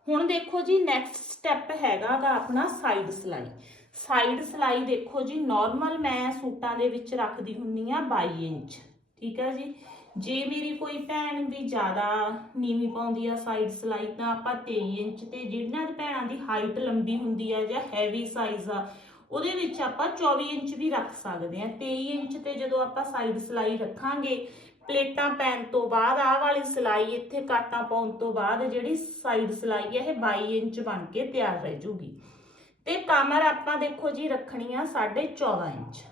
ਹੁਣ ਦੇਖੋ ਜੀ ਨੈਕਸਟ ਸਟੈਪ ਹੈਗਾ ਗਾ ਆਪਣਾ ਸਾਈਡ ਸਲਾਈ। ਸਾਈਡ ਸਲਾਈ ਦੇਖੋ ਜੀ ਨਾਰਮਲ ਮੈਂ ਸੂਟਾਂ ਦੇ ਵਿੱਚ ਰੱਖਦੀ ਹੁੰਨੀ ਆ 22 ਇੰਚ। ਠੀਕ ਹੈ ਜੀ? ਜੇ ਮੇਰੀ ਕੋਈ ਭੈਣ ਵੀ ਜ਼ਿਆਦਾ ਨੀਵੀਂ ਪਾਉਂਦੀ ਆ ਸਾਈਡ ਸਲਾਈ, ਤਾਂ ਆਪਾਂ 23 ਇੰਚ ਤੇ ਜਿਹਨਾਂ ਭੈਣਾਂ ਦੀ ਹਾਈਟ ਲੰਬੀ ਹੁੰਦੀ ਆ ਜਾਂ ਹੈਵੀ ਸਾਈਜ਼ ਆ, ਉਹਦੇ ਵਿੱਚ ਆਪਾਂ 24 ਇੰਚ ਵੀ ਰੱਖ ਸਕਦੇ ਆ। 23 ਇੰਚ ਤੇ ਜਦੋਂ ਆਪਾਂ ਸਾਈਡ ਸਲਾਈ ਰੱਖਾਂਗੇ, ਪਲੇਟਾਂ ਪੈਣ ਤੋਂ ਬਾਅਦ ਆਹ ਵਾਲੀ ਸਲਾਈ ਇੱਥੇ ਕਾਟਾਂ ਪਾਉਣ ਤੋਂ ਬਾਅਦ ਜਿਹੜੀ ਸਾਈਡ ਸਲਾਈ ਹੈ ਇਹ 22 ਇੰਚ ਬਣ ਕੇ ਤਿਆਰ ਰਹਿ ਜੂਗੀ। ਤੇ ਕਮਰ ਆਪਾਂ ਦੇਖੋ ਜੀ ਰੱਖਣੀ ਆ 14.5 ਇੰਚ।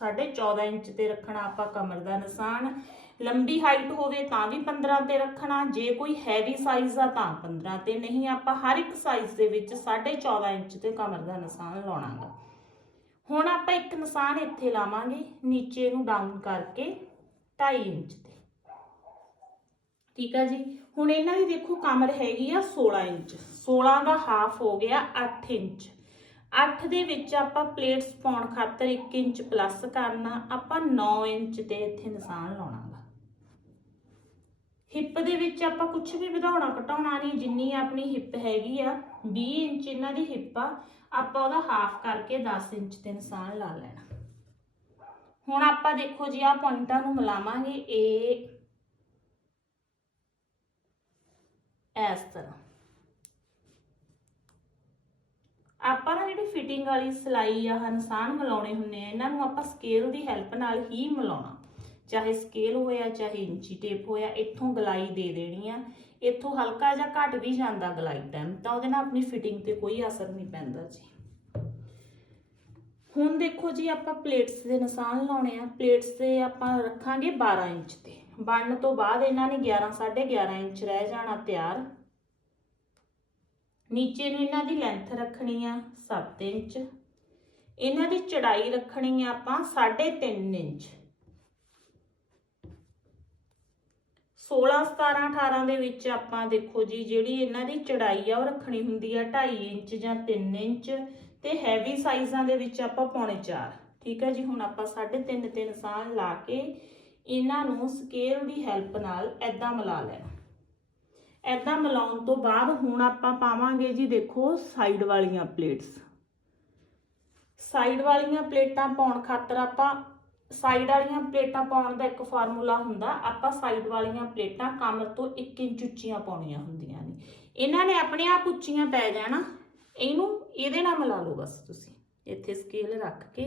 14.5 ਇੰਚ ਤੇ ਰੱਖਣਾ ਆਪਾਂ ਕਮਰ ਦਾ ਨਿਸ਼ਾਨ। ਲੰਬੀ ਹਾਈਟ ਹੋਵੇ ਤਾਂ ਵੀ 15 ਤੇ ਰੱਖਣਾ, ਜੇ ਕੋਈ ਹੈਵੀ ਸਾਈਜ਼ ਆ ਤਾਂ 15 ਤੇ ਨਹੀਂ। ਆਪਾਂ ਹਰ ਇੱਕ ਸਾਈਜ਼ ਦੇ ਵਿੱਚ 14.5 ਇੰਚ ਤੇ ਕਮਰ ਦਾ ਨਿਸ਼ਾਨ ਲਾਉਣਾਗਾ। ਹੁਣ ਆਪਾਂ ਇੱਕ ਨਿਸ਼ਾਨ ਇੱਥੇ ਲਾਵਾਂਗੇ, ਨੀਚੇ ਨੂੰ ਡਾਊਨ ਕਰਕੇ 2.5 ਇੰਚ ਤੇ। ਠੀਕ ਆ ਜੀ? ਹੁਣ ਇਹਨਾਂ ਦੀ ਦੇਖੋ ਕਮਰ ਹੈਗੀ ਆ 16 ਇੰਚ। 16 ਦਾ ਹਾਫ ਹੋ ਗਿਆ 8 ਇੰਚ। 8 ਦੇ ਵਿੱਚ ਆਪਾਂ ਪਲੇਟਸ ਪਾਉਣ ਖਾਤਰ 1 ਇੰਚ ਪਲੱਸ ਕਰਨਾ, ਆਪਾਂ 9 ਇੰਚ ਤੇ ਇੱਥੇ ਨਿਸ਼ਾਨ ਲਾਉਣਾਗਾ। ਹਿੱਪ ਦੇ ਵਿੱਚ ਆਪਾਂ ਕੁਝ ਵੀ ਵਧਾਉਣਾ, ਘਟਾਉਣਾ ਨਹੀਂ, ਜਿੰਨੀ ਆਪਣੀ ਹਿੱਪ ਹੈਗੀ ਆ 20 ਇੰਚ ਇਹਨਾਂ ਦੀ ਹਿੱਪ ਆ, ਆਪਾਂ ਉਹਦਾ ਹਾਫ ਕਰਕੇ 10 ਇੰਚ ਤੇ ਨਿਸ਼ਾਨ ਲਾ ਲੈਣਾ। ਹੁਣ ਆਪਾਂ ਦੇਖੋ ਜੀ ਆ ਪੁਆਇੰਟਾਂ ਨੂੰ ਮਿਲਾਵਾਂਗੇ ਇਹ ਇਸ ਤਰ੍ਹਾਂ। ਆਪਾਂ ਨਾ ਜਿਹੜੀ ਫਿਟਿੰਗ ਵਾਲੀ ਸਲਾਈ ਆ ਨਿਸ਼ਾਨ ਮਿਲਾਉਣੇ ਹੁੰਨੇ ਆ, ਇਹਨਾਂ ਨੂੰ ਆਪਾਂ ਸਕੇਲ ਦੀ ਹੈਲਪ ਨਾਲ ਹੀ ਮਿਲਾਉਣਾ। ਚਾਹੇ ਸਕੇਲ ਹੋਇਆ, ਚਾਹੇ ਇੰਚੀ ਟੇਪ ਹੋਇਆ, ਇੱਥੋਂ ਗਲਾਈ ਦੇ ਦੇਣੀ ਆ। ਇੱਥੋਂ ਹਲਕਾ ਜਿਹਾ ਘਟ ਵੀ ਜਾਂਦਾ ਗਲਾਈ ਟਾਈਮ ਤਾਂ ਉਹਦੇ ਨਾਲ ਆਪਣੀ ਫਿਟਿੰਗ ਤੇ ਕੋਈ ਅਸਰ ਨਹੀਂ ਪੈਂਦਾ ਜੀ। ਹੁਣ ਦੇਖੋ ਜੀ, ਆਪਾਂ ਪਲੇਟਸ ਦੇ ਨਿਸ਼ਾਨ ਲਾਉਣੇ ਆ। ਪਲੇਟਸ ਤੇ ਆਪਾਂ ਰੱਖਾਂਗੇ 12 ਇੰਚ ਤੇ। ਬਣਨ ਤੋਂ ਬਾਅਦ ਇਹਨਾਂ ਨੇ 11 11.5 ਇੰਚ ਰਹਿ ਜਾਣਾ ਤਿਆਰ। ਨੀਚੇ ਨੂੰ ਇਹਨਾਂ ਦੀ ਲੈਂਥ ਰੱਖਣੀ ਆ 7 ਇੰਚ। ਇਹਨਾਂ ਦੀ ਚੜਾਈ ਰੱਖਣੀ ਆ ਆਪਾਂ 3.5 ਇੰਚ। 16 17 18 ਦੇ ਵਿੱਚ ਆਪਾਂ ਦੇਖੋ ਜੀ, ਜਿਹੜੀ ਇਹਨਾਂ ਦੀ ਚੜਾਈ ਆ, ਉਹ ਰੱਖਣੀ ਹੁੰਦੀ ਆ 2.5 ਇੰਚ ਜਾਂ 3 ਇੰਚ ਤੇ ਹੈਵੀ ਸਾਈਜ਼ਾਂ ਦੇ ਵਿੱਚ ਆਪਾਂ ਪੌਣੇ 4 ਠੀਕ ਹੈ ਜੀ, ਹੁਣ ਆਪਾਂ 3.5 ਤੇ ਨਿਸ਼ਾਨ ਲਾ ਕੇ ਇਹਨਾਂ ਨੂੰ ਸਕੇਲ ਦੀ ਹੈਲਪ ਨਾਲ ਐਦਾਂ ਮਿਲਾ ਲੈਣਾ। ਐਦਾਂ ਮਿਲਾਉਣ ਤੋਂ ਬਾਅਦ ਹੁਣ ਆਪਾਂ ਪਾਵਾਂਗੇ ਜੀ ਦੇਖੋ ਸਾਈਡ ਵਾਲੀਆਂ ਪਲੇਟਸ ਸਾਈਡ ਵਾਲੀਆਂ ਪਲੇਟਾਂ ਪਾਉਣ ਖਾਤਰ ਆਪਾਂ ਸਾਈਡ ਵਾਲੀਆਂ ਪਲੇਟਾਂ ਪਾਉਣ ਦਾ ਇੱਕ ਫਾਰਮੂਲਾ ਹੁੰਦਾ, ਆਪਾਂ ਸਾਈਡ ਵਾਲੀਆਂ ਪਲੇਟਾਂ ਕਮਰ ਤੋਂ 1 ਇੰਚ ਉੱਚੀਆਂ ਪਾਉਣੀਆਂ ਹੁੰਦੀਆਂ ਨੇ। ਇਹਨਾਂ ਨੇ ਆਪਣੇ ਆਪ ਉੱਚੀਆਂ ਪੈ ਜਾਣਾ, ਇਹਨੂੰ ਇਹਦੇ ਨਾਲ ਮਿਲਾ ਲਓ ਬਸ ਤੁਸੀਂ। ਇੱਥੇ ਸਕੇਲ ਰੱਖ ਕੇ,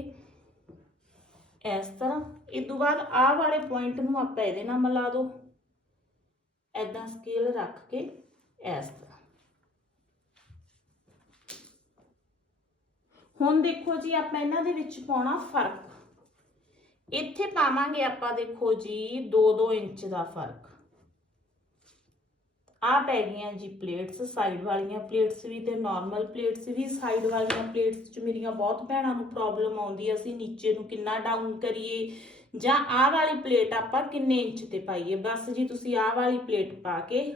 ਇਸ ਤਰ੍ਹਾਂ। ਇਸ ਤੋਂ ਬਾਅਦ ਆਹ ਵਾਲੇ ਪੁਆਇੰਟ ਨੂੰ ਆਪਾਂ ਇਹਦੇ ਨਾਲ ਮਿਲਾ ਦਿਓ ਐਦਾਂ ਸਕੇਲ ਰੱਖ ਕੇ, ਇਸ ਤਰ੍ਹਾਂ। ਹੁਣ ਦੇਖੋ ਜੀ, ਆਪਾਂ ਇਹਨਾਂ ਦੇ ਵਿੱਚ ਪਾਉਣਾ ਫ਼ਰਕ। ਇੱਥੇ ਪਾਵਾਂਗੇ ਆਪਾਂ ਦੇਖੋ ਜੀ 2-2 ਇੰਚ ਦਾ ਫ਼ਰਕ। ਆ ਪੈ ਗਈਆਂ ਜੀ ਪਲੇਟਸ ਸਾਈਡ ਵਾਲੀਆਂ ਪਲੇਟਸ ਵੀ ਤੇ ਨਾਰਮਲ ਪਲੇਟਸ ਵੀ। ਸਾਈਡ ਵਾਲੀਆਂ ਪਲੇਟਸ 'ਚ ਮੇਰੀਆਂ ਬਹੁਤ ਭੈਣਾਂ ਨੂੰ ਪ੍ਰੋਬਲਮ ਆਉਂਦੀ ਹੈ ਅਸੀਂ ਨੀਚੇ ਨੂੰ ਕਿੰਨਾ ਡਾਊਨ ਕਰੀਏ? ਜਾਂ ਆਹ ਵਾਲੀ ਪਲੇਟ ਆਪਾਂ ਕਿੰਨੇ ਇੰਚ ਤੇ ਪਾਈਏ? ਬਸ ਜੀ ਤੁਸੀਂ ਆਹ ਵਾਲੀ ਪਲੇਟ ਪਾ ਕੇ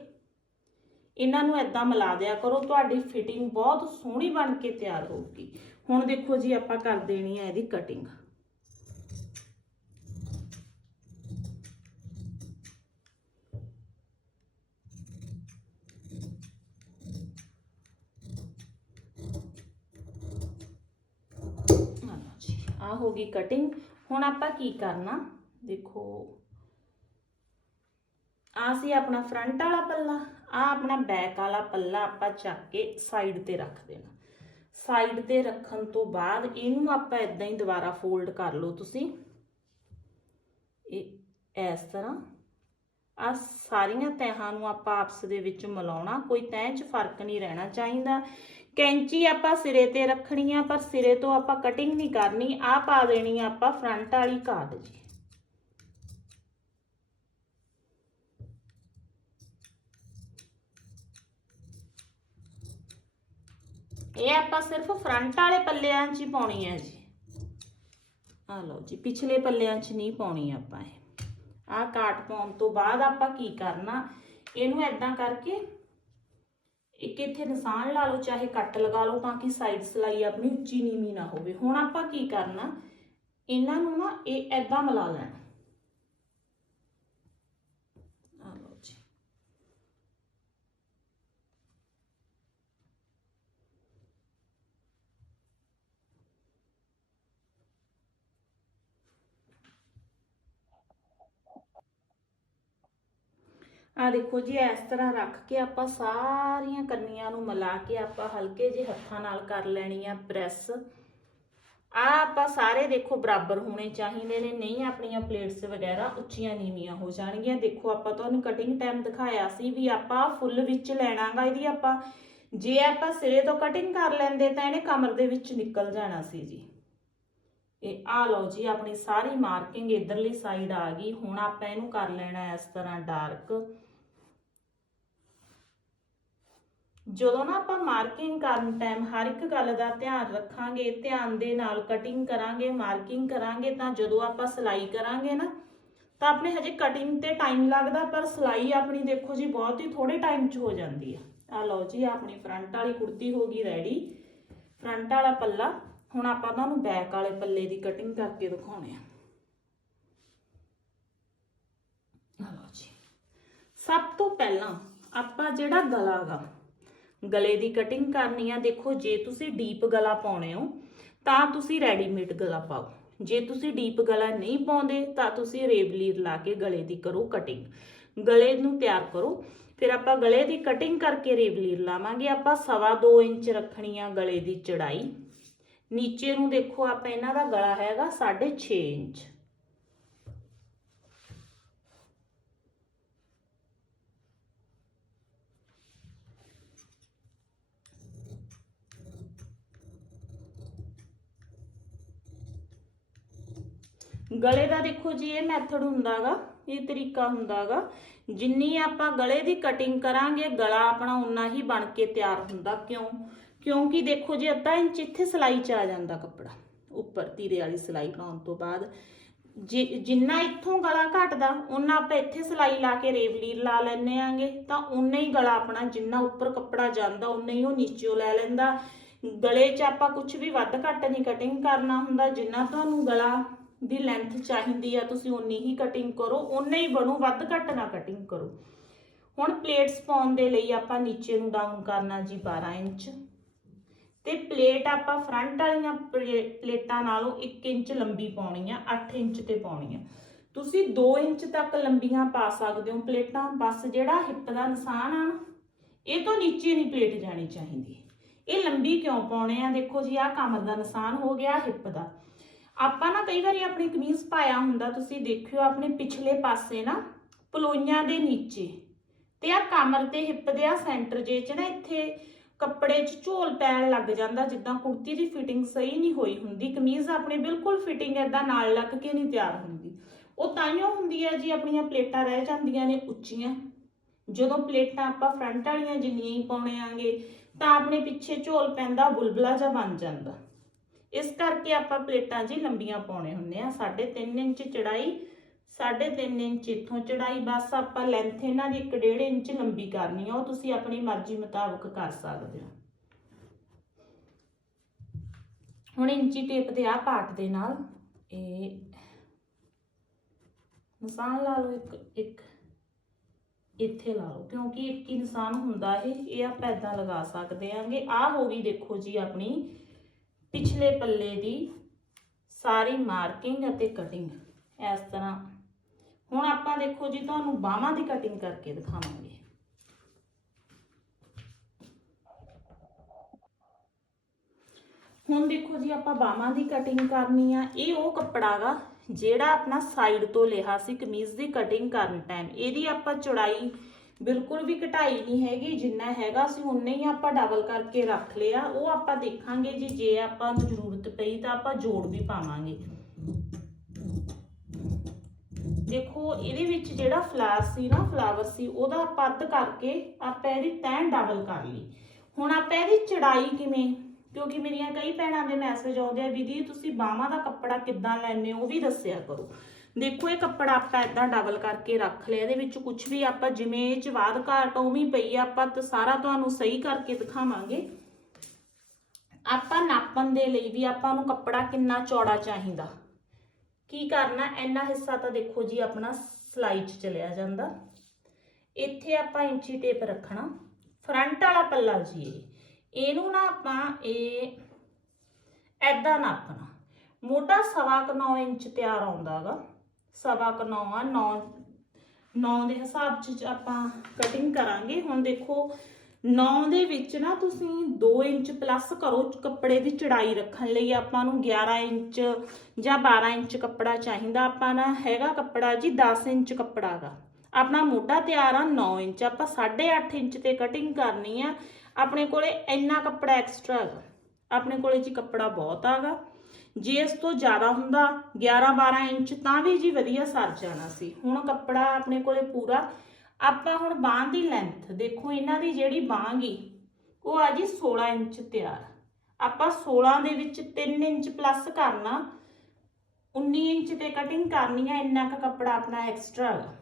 ਇਹਨਾਂ ਨੂੰ ਐਦਾਂ ਮਿਲਾ ਦਿਆ ਕਰੋ, ਤੁਹਾਡੀ ਫਿਟਿੰਗ ਬਹੁਤ ਸੋਹਣੀ ਬਣ ਕੇ ਤਿਆਰ ਹੋਊਗੀ। ਹੁਣ ਦੇਖੋ ਜੀ ਆਪਾਂ ਕਰ ਦੇਣੀ ਹੈ ਇਹਦੀ ਕਟਿੰਗ ਆ ਹੋ ਗਈ ਕਟਿੰਗ ਹੁਣ ਆਪਾਂ ਕੀ ਕਰਨਾ? ਦੇਖੋ। ਆ ਸੀ ਆਪਣਾ ਫਰੰਟ ਵਾਲਾ ਪੱਲਾ ਆ ਆਪਣਾ ਬੈਕ ਵਾਲਾ ਪੱਲਾ ਆਪਾਂ ਚੱਕ ਕੇ ਸਾਈਡ ਤੇ ਰੱਖ ਦੇਣਾ। ਸਾਈਡ ਤੇ ਰੱਖਣ ਤੋਂ ਬਾਅਦ ਇਹਨੂੰ ਆਪਾਂ ਇਦਾਂ ਹੀ ਦੁਬਾਰਾ ਫੋਲਡ ਕਰ ਲਓ ਤੁਸੀਂ। ਇਹ ਇਸ ਤਰ੍ਹਾਂ। ਆ ਸਾਰੀਆਂ ਤਹਾਂ ਨੂੰ ਆਪਾਂ ਆਪਸ ਦੇ ਵਿੱਚ ਮਿਲਾਉਣਾ। ਕੋਈ ਤਹਿ 'ਚ ਫ਼ਰਕ ਨਹੀਂ ਰਹਿਣਾ ਚਾਹੀਦਾ। ਕੈਂਚੀ ਆਪਾਂ ਸਿਰੇ ਤੇ ਰੱਖਣੀ ਆ, ਪਰ ਸਿਰੇ ਤੋਂ ਆਪਾਂ ਕਟਿੰਗ ਨਹੀਂ ਕਰਨੀ। ਆ ਪਾ ਦੇਣੀ ਆ ਆਪਾਂ ਫਰੰਟ ਵਾਲੀ ਕਾਟ ਜੀ। ਇਹ ਆਪਾਂ ਸਿਰਫ ਫਰੰਟ ਵਾਲੇ ਪੱਲਿਆਂ 'ਚ ਹੀ ਪਾਉਣੀ ਹੈ ਜੀ। ਆ ਲਓ ਜੀ, ਪਿਛਲੇ ਪੱਲਿਆਂ 'ਚ ਨਹੀਂ ਪਾਉਣੀ ਆਪਾਂ ਇਹ। ਆ ਕਾਟ ਪਾਉਣ ਤੋਂ ਬਾਅਦ ਆਪਾਂ ਕੀ ਕਰਨਾ, ਇਹਨੂੰ ਐਦਾਂ ਕਰਕੇ ਇੱਕ ਇੱਥੇ ਨਿਸ਼ਾਨ ਲਾ ਲਓ, ਚਾਹੇ ਕੱਟ ਲਗਾ ਲਓ ਤਾਂ ਕਿ ਸਾਈਡ ਸਲਾਈ ਆਪਣੀ ਉੱਚੀ ਨੀਵੀਂ ਨਾ ਹੋਵੇ। ਹੁਣ ਆਪਾਂ ਕੀ ਕਰਨਾ? ਇਹਨਾਂ ਨੂੰ ਨਾ ਇਹ ਐਦਾਂ ਮਿਲਾ ਲੈਣਾ ਆ ਲਓ ਜੀ ਆ ਦੇਖੋ ਜੀ, ਇਸ ਤਰ੍ਹਾਂ ਰੱਖ ਕੇ ਆਪਾਂ ਸਾਰੀਆਂ ਕੰਨੀਆਂ ਨੂੰ ਮਿਲਾ ਕੇ ਆਪਾਂ ਹਲਕੇ ਜਿਹੇ ਹੱਥਾਂ ਨਾਲ ਕਰ ਲੈਣੀ ਆ ਪ੍ਰੈਸ। ਆ ਆਪਾਂ ਸਾਰੇ ਦੇਖੋ ਬਰਾਬਰ ਹੋਣੇ ਚਾਹੀਦੇ ਨੇ, ਨਹੀਂ ਆਪਣੀਆਂ ਪਲੇਟਸ ਵਗੈਰਾ ਉੱਚੀਆਂ ਨੀਵੀਆਂ ਹੋ ਜਾਣਗੀਆਂ। ਦੇਖੋ ਆਪਾਂ ਤੁਹਾਨੂੰ ਕਟਿੰਗ ਟਾਈਮ ਦਿਖਾਇਆ ਸੀ ਵੀ ਆਪਾਂ ਫੁੱਲ ਵਿੱਚ ਲੈਣਾਗਾ ਇਹਦੀ ਆਪਾਂ, ਜੇ ਆਪਾਂ ਸਿਰੇ ਤੋਂ ਕਟਿੰਗ ਕਰ ਲੈਂਦੇ ਤਾਂ ਇਹਨੇ ਕਮਰ ਦੇ ਵਿੱਚ ਨਿਕਲ ਜਾਣਾ ਸੀ ਜੀ। ਇਹ ਆ ਲਓ ਜੀ, ਆਪਣੀ ਸਾਰੀ ਮਾਰਕਿੰਗ ਇਧਰਲੀ ਸਾਈਡ ਆ ਗਈ, ਹੁਣ ਆਪਾਂ ਇਹਨੂੰ ਕਰ ਲੈਣਾ ਇਸ ਤਰ੍ਹਾਂ ਡਾਰਕ ਜਦੋਂ ਨਾ ਆਪਾਂ ਮਾਰਕਿੰਗ ਕਰਨ ਟਾਈਮ ਹਰ ਇੱਕ ਗੱਲ ਦਾ ਧਿਆਨ ਰੱਖਾਂਗੇ, ਧਿਆਨ ਦੇ ਨਾਲ ਕਟਿੰਗ ਕਰਾਂਗੇ ਮਾਰਕਿੰਗ ਕਰਾਂਗੇ, ਤਾਂ ਜਦੋਂ ਆਪਾਂ ਸਿਲਾਈ ਕਰਾਂਗੇ ਨਾ, ਤਾਂ ਆਪਣੇ ਹਜੇ ਕਟਿੰਗ ਤੇ ਟਾਈਮ ਲੱਗਦਾ, ਪਰ ਸਿਲਾਈ ਆਪਣੀ ਦੇਖੋ ਜੀ ਬਹੁਤ ਹੀ ਥੋੜੇ ਟਾਈਮ 'ਚ ਹੋ ਜਾਂਦੀ ਆ। ਆ ਲਓ ਜੀ ਆਪਣੀ ਫਰੰਟ ਵਾਲੀ ਕੁੜਤੀ ਹੋ ਗਈ ਰੈਡੀ ਫਰੰਟ ਵਾਲਾ ਪੱਲਾ, ਹੁਣ ਆਪਾਂ ਤੁਹਾਨੂੰ ਬੈਕ ਵਾਲੇ ਪੱਲੇ ਦੀ ਕਟਿੰਗ ਕਰਕੇ ਦਿਖਾਉਣੇ ਆ। ਆ ਲਓ ਜੀ। ਸਭ ਤੋਂ ਪਹਿਲਾਂ ਆਪਾਂ ਜਿਹੜਾ ਗਲਾ ਗਾ ਗਲੇ ਦੀ ਕਟਿੰਗ ਕਰਨੀ ਆ, ਦੇਖੋ ਜੇ ਤੁਸੀਂ ਡੀਪ ਗਲਾ ਪਾਉਣੇ ਹੋ, ਤਾਂ ਤੁਸੀਂ ਰੈਡੀਮੇਡ ਗਲਾ ਪਾਓ। ਜੇ ਤੁਸੀਂ ਡੀਪ ਗਲਾ ਨਹੀਂ ਪਾਉਂਦੇ, ਤਾਂ ਤੁਸੀਂ ਰੇਬਲੀਰ ਲਾ ਕੇ ਗਲੇ ਦੀ ਕਰੋ ਕਟਿੰਗ ਗਲੇ ਨੂੰ ਤਿਆਰ ਕਰੋ। ਫਿਰ ਆਪਾਂ ਗਲੇ ਦੀ ਕਟਿੰਗ ਕਰਕੇ ਰੇਵਲੀਰ ਲਾਵਾਂਗੇ। ਆਪਾਂ ਸਵਾ 2 ਇੰਚ ਰੱਖਣੀ ਆ ਗਲੇ ਦੀ ਚੜਾਈ। ਨੀਚੇ ਨੂੰ ਦੇਖੋ, ਆਪਾਂ ਇਹਨਾਂ ਦਾ ਗਲਾ ਹੈਗਾ 6.5 ਇੰਚ। ਗਲੇ ਦਾ ਦੇਖੋ ਜੀ, ਇਹ ਮੈਥਡ ਹੁੰਦਾਗਾ, ਇਹ ਤਰੀਕਾ ਹੁੰਦਾਗਾ। ਜਿੰਨੀ ਆਪਾਂ ਗਲੇ ਦੀ ਕਟਿੰਗ ਕਰਾਂਗੇ, ਗਲਾ ਆਪਣਾ ਉਨਾ ਹੀ ਬਣ ਕੇ ਤਿਆਰ ਹੁੰਦਾ। ਕਿਉਂ? ਕਿਉਂਕਿ ਦੇਖੋ ਜੀ, ਅੱਧਾ ਇੰਚ ਇੱਥੇ ਸਿਲਾਈ ਚ ਆ ਜਾਂਦਾ ਕੱਪੜਾ, ਉੱਪਰ ਤੀਰੇ ਵਾਲੀ ਸਿਲਾਈ ਲਾਉਣ ਤੋਂ ਬਾਅਦ। ਜੇ, ਜਿੰਨਾ ਇੱਥੋਂ ਗਲਾ ਘਟਦਾ ਉਹਨਾਂ ਆਪਾਂ ਇੱਥੇ ਸਿਲਾਈ ਲਾ ਕੇ ਰੇਵਲੀਰ ਲਾ ਲੈਨੇ ਆਂਗੇ। ਤਾਂ ਉਨਾ ਹੀ ਗਲਾ ਆਪਣਾ, ਜਿੰਨਾ ਉੱਪਰ ਕੱਪੜਾ ਜਾਂਦਾ ਉਨਾ ਹੀ ਉਹ ਨੀਚੇੋਂ ਲੈ ਲੈਂਦਾ। ਗਲੇ 'ਚ ਆਪਾਂ ਕੁਝ ਵੀ ਵੱਧ ਘੱਟ ਨਹੀਂ ਕਟਿੰਗ ਕਰਨਾ ਹੁੰਦਾ, ਜਿੰਨਾ ਤੁਹਾਨੂੰ ਗਲਾ ਦੀ ਲੈਂਥ ਚਾਹੀਦੀ ਆ, ਤੁਸੀਂ ਉਨੀ ਹੀ ਕਟਿੰਗ ਕਰੋ ਉਨਾ ਹੀ ਬਣੂ, ਵੱਧ ਘੱਟ ਨਾ ਕਟਿੰਗ ਕਰੋ। ਹੁਣ ਪਲੇਟਸ ਪਾਉਣ ਦੇ ਲਈ ਆਪਾਂ ਨੀਚੇ ਨੂੰ ਡਾਊਨ ਕਰਨਾ ਜੀ 12 ਇੰਚ। ਤੇ ਪਲੇਟ ਆਪਾਂ ਫਰੰਟ ਵਾਲੀਆਂ ਪਲੇ- ਪਲੇਟਾਂ ਨਾਲੋਂ 1 ਇੰਚ ਲੰਬੀ ਪਾਉਣੀ ਆ 8 ਇੰਚ ਤੇ ਪਾਉਣੀ ਆ। ਤੁਸੀਂ 2 ਇੰਚ ਤੱਕ ਲੰਬੀਆਂ ਪਾ ਸਕਦੇ ਹੋ ਪਲੇਟਾਂ ਬਸ ਜਿਹੜਾ ਹਿੱਪ ਦਾ ਨਿਸ਼ਾਨ ਆ ਨਾ, ਇਹ ਤੋਂ ਨੀਚੇ ਨਹੀਂ ਪਲੇਟ ਜਾਣੀ ਚਾਹੀਦੀ। ਇਹ ਲੰਬੀ ਕਿਉਂ ਪਾਉਣੇ ਆ? ਦੇਖੋ ਜੀ, ਆਹ ਕਮਰ ਦਾ ਨਿਸ਼ਾਨ ਹੋ ਗਿਆ ਹਿੱਪ ਦਾ। ਆਪਾਂ ਨਾ ਕਈ ਵਾਰੀ ਆਪਣੀ ਕਮੀਜ਼ ਪਾਇਆ ਹੁੰਦਾ, ਤੁਸੀਂ ਦੇਖਿਓ ਆਪਣੇ ਪਿਛਲੇ ਪਾਸੇ ਨਾ, ਪਲੋਈਆਂ ਦੇ ਨੀਚੇ। ਤੇ ਆ ਕਮਰ ਤੇ ਹਿੱਪ ਦੇ ਆ ਸੈਂਟਰ ਜੇ ਚ ਨਾ ਇੱਥੇ ਕੱਪੜੇ 'ਚ ਝੋਲ ਪੈਣ ਲੱਗ ਜਾਂਦਾ, ਜਿੱਦਾਂ ਕੁੜਤੀ ਦੀ ਫਿਟਿੰਗ ਸਹੀ ਨਹੀਂ ਹੋਈ ਹੁੰਦੀ। ਕਮੀਜ਼ ਆਪਣੀ ਬਿਲਕੁਲ ਫਿਟਿੰਗ ਐਦਾਂ ਨਾਲ ਲੱਗ ਕੇ ਨਹੀਂ ਤਿਆਰ ਹੁੰਦੀ। ਉਹ ਤਾਈਓ ਹੁੰਦੀ ਹੈ ਜੀ, ਆਪਣੀਆਂ ਪਲੇਟਾਂ ਰਹਿ ਜਾਂਦੀਆਂ ਨੇ ਉੱਚੀਆਂ। ਜਦੋਂ ਪਲੇਟਾਂ ਆਪਾਂ ਫਰੰਟ ਵਾਲੀਆਂ ਜਿੰਨੀਆਂ ਹੀ ਪਾਉਣੇ ਆਂਗੇ, ਤਾਂ ਆਪਣੇ ਪਿੱਛੇ ਝੋਲ ਪੈਂਦਾ, ਬੁਲਬੁਲਾ ਜਿਹਾ ਬਣ ਜਾਂਦਾ। ਇਸ ਕਰਕੇ ਆਪਾਂ ਪਲੇਟਾਂ ਜੀ ਲੰਬੀਆਂ ਪਾਉਣੇ ਹੁੰਦੇ ਆ 3.5 ਇੰਚ ਚੜਾਈ 3.5 ਇੰਚ ਇੱਥੋਂ ਚੜਾਈ, ਬਸ ਆਪਾਂ ਲੈਂਥ ਇਹਨਾਂ ਦੀ 1.5 ਇੰਚ ਲੰਬੀ ਕਰਨੀ ਆ, ਉਹ ਤੁਸੀਂ ਆਪਣੀ ਮਰਜ਼ੀ ਮੁਤਾਬਕ ਕਰ ਸਕਦੇ ਹੋ। ਹੁਣ ਇੰਚੀ ਟੇਪ ਦੇ ਆ ਪਾਰਟ ਦੇ ਨਾਲ, ਇਹ ਨਿਸ਼ਾਨ ਲਾ ਲਓ ਇੱਕ ਇੱਕ, ਇੱਥੇ ਲਾ ਲਓ, ਕਿਉਂਕਿ ਇੱਕ ਹੀ ਨਿਸ਼ਾਨ ਹੁੰਦਾ ਇਹ ਇਹ ਆਪਾਂ ਏਦਾਂ ਲਗਾ ਸਕਦੇ ਆਂਗੇ। ਆ ਹੋ ਗਈ ਦੇਖੋ ਜੀ ਆਪਣੀ ਪਿਛਲੇ ਪੱਲੇ ਦੀ ਸਾਰੀ ਮਾਰਕਿੰਗ ਅਤੇ ਕਟਿੰਗ ਇਸ ਤਰ੍ਹਾਂ। ਹੁਣ ਆਪਾਂ ਦੇਖੋ ਜੀ, ਤੁਹਾਨੂੰ ਬਾਹਾਂ ਦੀ ਕਟਿੰਗ ਕਰਕੇ ਦਿਖਾਵਾਂਗੇ। ਹੁਣ ਦੇਖੋ ਜੀ, ਆਪਾਂ ਬਾਹਾਂ ਦੀ ਕਟਿੰਗ ਕਰਨੀ ਆ। ਇਹ ਉਹ ਕੱਪੜਾ ਗਾ ਜਿਹੜਾ ਆਪਣਾ ਸਾਈਡ ਤੋਂ ਲਿਆ ਸੀ ਕਮੀਜ਼ ਦੀ ਕਟਿੰਗ ਕਰਨ ਟਾਈਮ ਇਹਦੀ ਆਪਾਂ ਚੌੜਾਈ ਬਿਲਕੁਲ ਵੀ ਘਟਾਈ ਨਹੀਂ ਹੈਗੀ, ਜਿੰਨਾ ਹੈਗਾ ਸੀ ਉਨੇ ਹੀ ਆਪਾਂ ਡਬਲ ਕਰਕੇ ਰੱਖ ਲਿਆ। ਉਹ ਆਪਾਂ ਦੇਖਾਂਗੇ ਜੀ, ਜੇ ਆਪਾਂ ਨੂੰ ਜ਼ਰੂਰਤ ਪਈ ਤਾਂ ਆਪਾਂ ਜੋੜ ਵੀ ਪਾਵਾਂਗੇ। ਦੇਖੋ, ਇਹਦੇ ਵਿੱਚ ਜਿਹੜਾ ਫਲਾਰ ਸੀ ਨਾ ਫਲਾਵਰ ਸੀ, ਉਹਦਾ ਆਪਾਂ ਅੱਧ ਕਰਕੇ ਆਪਾਂ ਇਹਦੀ ਤੈਨ ਡਬਲ ਕਰ ਲਈ। ਹੁਣ ਆਪਾਂ ਇਹਦੀ ਚੜਾਈ ਕਿਵੇਂ? ਕਿਉਂਕਿ ਮੇਰੀਆਂ ਕਈ ਭੈਣਾਂ ਦੇ ਮੈਸੇਜ ਆਉਂਦੇ ਆ ਦੀਦੀ ਤੁਸੀਂ ਬਾਹਾਂ ਦਾ ਕੱਪੜਾ ਕਿੱਦਾਂ ਲੈਣੇ ਹੋ? ਉਹ ਵੀ ਦੱਸਿਆ ਕਰੋ। ਦੇਖੋ ਇਹ ਕੱਪੜਾ ਆਪਾਂ ਇਦਾਂ ਡਬਲ ਕਰਕੇ ਰੱਖ ਲਿਆ, ਇਹਦੇ ਵਿੱਚ ਕੁਝ ਵੀ ਆਪਾਂ ਜਿਵੇਂ ਇਹ ਚ ਬਾਦ ਘਾਟ ਉਵੇਂ ਪਈ ਆ, ਆਪਾਂ ਤਾਂ ਸਾਰਾ ਤੁਹਾਨੂੰ ਸਹੀ ਕਰਕੇ ਦਿਖਾਵਾਂਗੇ। ਆਪਾਂ ਨਾਪਣ ਦੇ ਲਈ ਵੀ ਆਪਾਂ ਨੂੰ ਕੱਪੜਾ ਕਿੰਨਾ ਚੌੜਾ ਚਾਹੀਦਾ। ਕੀ ਕਰਨਾ, ਇੰਨਾ ਹਿੱਸਾ ਤਾਂ ਦੇਖੋ ਜੀ ਆਪਣਾ ਸਲਾਈ 'ਚ ਚਲਿਆ ਜਾਂਦਾ। ਇੱਥੇ ਆਪਾਂ ਇੰਚੀ ਟੇਪ ਰੱਖਣਾ, ਫਰੰਟ ਵਾਲਾ ਪੱਲਾ ਜੀ ਇਹਨੂੰ ਨਾ ਆਪਾਂ ਇਹ ਐਦਾਂ ਨਾਪਣਾ। ਮੋਢਾ ਸਵਾ ਕੁ 9 ਇੰਚ ਤਿਆਰ ਆਉਂਦਾਗਾ ਸਵਾ ਕੁ 9 ਆ 9 9 ਦੇ ਹਿਸਾਬ 'ਚ ਆਪਾਂ ਕਟਿੰਗ ਕਰਾਂਗੇ। ਹੁਣ ਦੇਖੋ 9 ਦੇ ਵਿੱਚ ਨਾ ਤੁਸੀਂ 2 ਇੰਚ ਪਲੱਸ ਕਰੋ, ਕੱਪੜੇ ਦੀ ਚੜਾਈ ਰੱਖਣ ਲਈ ਆਪਾਂ ਨੂੰ 11 ਇੰਚ ਜਾਂ 12 ਇੰਚ ਕੱਪੜਾ ਚਾਹੀਦਾ। ਆਪਾਂ ਨਾ ਹੈਗਾ ਕੱਪੜਾ ਜੀ 10 ਇੰਚ ਕੱਪੜਾ ਗਾ। ਆਪਣਾ ਮੋਢਾ ਤਿਆਰ ਆ 9 ਇੰਚ, ਆਪਾਂ 8.5 ਇੰਚ ਤੇ ਕਟਿੰਗ ਕਰਨੀ ਆ। ਆਪਣੇ ਕੋਲੇ ਇੰਨਾ ਕੱਪੜਾ ਐਕਸਟਰਾ ਹੈਗਾ ਆਪਣੇ ਕੋਲੇ ਜੀ ਕੱਪੜਾ ਬਹੁਤ ਆਗਾ ਜੇ ਇਸ ਤੋਂ ਜ਼ਿਆਦਾ ਹੁੰਦਾ 11 12 ਇੰਚ ਤਾਂ ਵੀ ਜੀ ਵਧੀਆ ਸਰ ਜਾਣਾ ਸੀ। ਹੁਣ ਕੱਪੜਾ ਆਪਣੇ ਕੋਲੇ ਪੂਰਾ। ਆਪਾਂ ਹੁਣ ਬਾਂਹ ਦੀ ਲੈਂਥ ਦੇਖੋ, ਇਹਨਾਂ ਦੀ ਜਿਹੜੀ ਬਾਂਹ ਗਈ ਉਹ ਆ ਜੀ 16 ਇੰਚ ਤਿਆਰ। ਆਪਾਂ 16 ਦੇ ਵਿੱਚ 3 ਇੰਚ ਪਲੱਸ ਕਰਨਾ। 19 ਇੰਚ ਤੇ ਕਟਿੰਗ ਕਰਨੀ ਹੈ ਇੰਨਾ ਕੁ ਕੱਪੜਾ ਆਪਣਾ ਐਕਸਟਰਾ ਹੈਗਾ